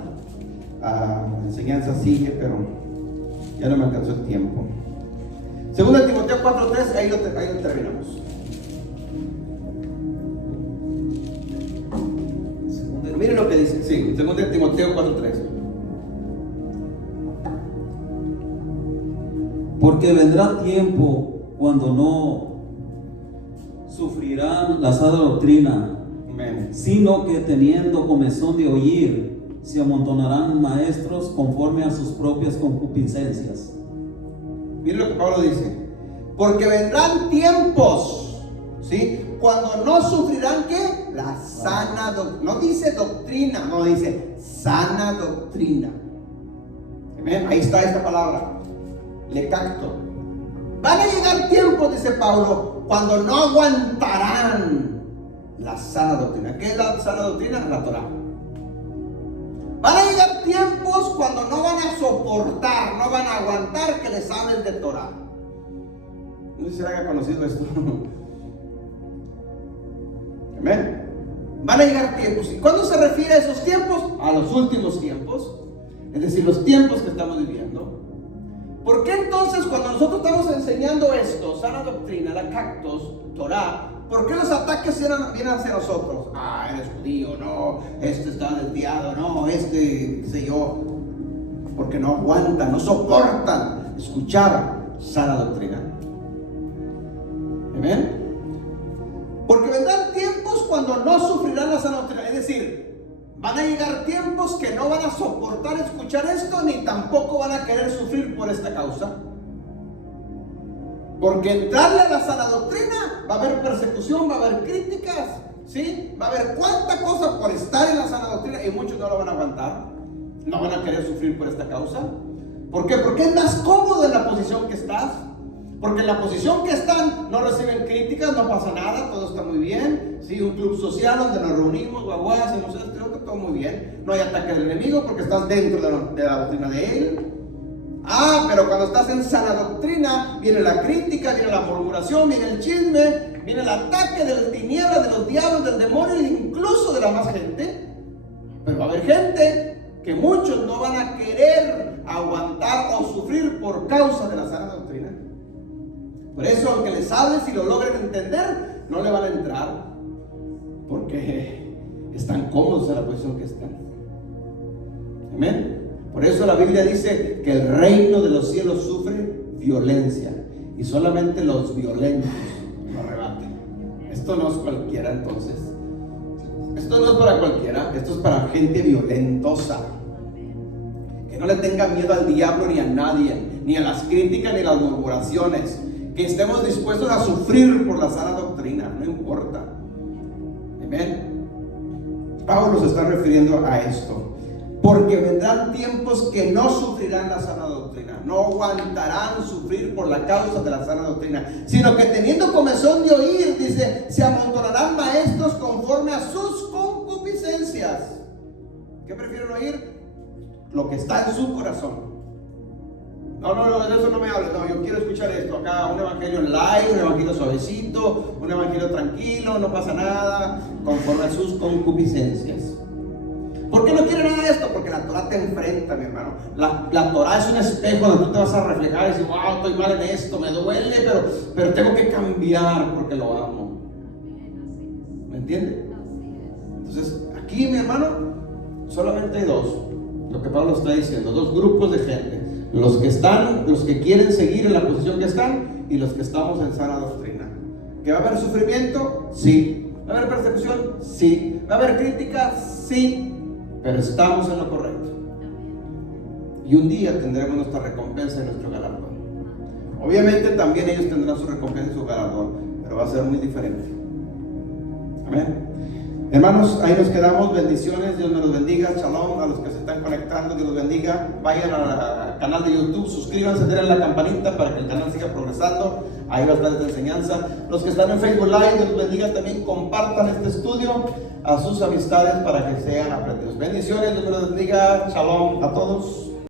La enseñanza sigue, pero ya no me alcanzó el tiempo. 2 Timoteo 4:3, ahí lo terminamos. Miren lo que dice, sí, 2 Timoteo 4:3. Porque vendrá tiempo cuando no sufrirán la sana doctrina, Amén. sino que teniendo comezón de oír, se amontonarán maestros conforme a sus propias concupiscencias. Miren lo que Pablo dice. Porque vendrán tiempos, ¿sí? Cuando no sufrirán, ¿qué? La sana doctrina. No dice doctrina, no dice sana doctrina. Amén. Ahí está esta palabra. Le capto. Van a llegar tiempos, dice Pablo, cuando no aguantarán la sana doctrina. ¿Qué es la sana doctrina? La Torah. Van a llegar tiempos cuando no van a soportar, no van a aguantar que les hablen de Torah. No sé si se haya conocido esto. Amén. Van a llegar tiempos. ¿Y cuándo se refiere a esos tiempos? A los últimos tiempos. Es decir, los tiempos que estamos viviendo. ¿Por qué entonces cuando nosotros estamos enseñando esto, sana doctrina, la cactus, Torah, ¿por qué los ataques vienen hacia nosotros? Ah, eres judío, no, este está desviado, no, qué sé yo. Porque no aguantan, no soportan escuchar sana doctrina. Amén. Porque vendrán tiempos cuando no sufrirán la sana doctrina. Es decir, van a llegar tiempos que no van a soportar escuchar esto, ni tampoco van a querer sufrir por esta causa. Porque entrarle a la sana doctrina va a haber persecución, va a haber críticas, ¿sí? Va a haber cuánta cosa por estar en la sana doctrina, y muchos no lo van a aguantar, no van a querer sufrir por esta causa. ¿Por qué? Porque es más cómodo en la posición que estás. Porque en la posición que están no reciben críticas, no pasa nada, todo está muy bien. Sí, un club social donde nos reunimos, guagua, hacemos esto, todo muy bien. No hay ataque del enemigo porque estás dentro de la doctrina de él. Ah, pero cuando estás en sana doctrina, viene la crítica, viene la murmuración, viene el chisme, viene el ataque de las tinieblas, de los diablos, del demonio e incluso de la más gente. Pero va a haber gente que muchos no van a querer aguantar o sufrir por causa de la sana doctrina. Por eso, aunque les hables y lo logren entender, no le van a entrar, porque están cómodos en la posición que están. Amén. Por eso la Biblia dice que el reino de los cielos sufre violencia, y solamente los violentos lo arrebatan. Esto no es cualquiera, entonces. Esto no es para cualquiera, esto es para gente violentosa, que no le tenga miedo al diablo ni a nadie, ni a las críticas ni a las murmuraciones. Que estemos dispuestos a sufrir por la sana doctrina, no importa. Amén. Pablo se está refiriendo a esto. Porque vendrán tiempos que no sufrirán la sana doctrina, no aguantarán sufrir por la causa de la sana doctrina, sino que teniendo comezón de oír, dice, se amontonarán maestros conforme a sus concupiscencias. ¿Qué prefieren oír? Lo que está en su corazón. No, de eso no me hables, no, yo quiero escuchar esto acá, un evangelio light, un evangelio suavecito, un evangelio tranquilo, no pasa nada, conforme a sus concupiscencias. ¿Por qué no quiere nada de esto? Porque la Torah te enfrenta, mi hermano. La Torah es un espejo donde tú te vas a reflejar y decir, wow, estoy mal en esto, me duele, pero tengo que cambiar porque lo amo. ¿Me entiende? Entonces, aquí, mi hermano, solamente hay dos, lo que Pablo está diciendo, dos grupos de gente. Los que quieren seguir en la posición que están, y los que estamos en sana doctrina. ¿Que va a haber sufrimiento? Sí. ¿Va a haber persecución? Sí. ¿Va a haber crítica? Sí. Pero estamos en lo correcto. Y un día tendremos nuestra recompensa y nuestro galardón. Obviamente también ellos tendrán su recompensa y su galardón, pero va a ser muy diferente. Amén. Hermanos, ahí nos quedamos. Bendiciones, Dios me los bendiga. Shalom a los que se están conectando, Dios los bendiga. Vayan al canal de YouTube, suscríbanse, denle la campanita para que el canal siga progresando. Ahí va a estar esta enseñanza. Los que están en Facebook Live, Dios los bendiga. También compartan este estudio a sus amistades para que sean aprendidos. Bendiciones, Dios me los bendiga. Shalom a todos.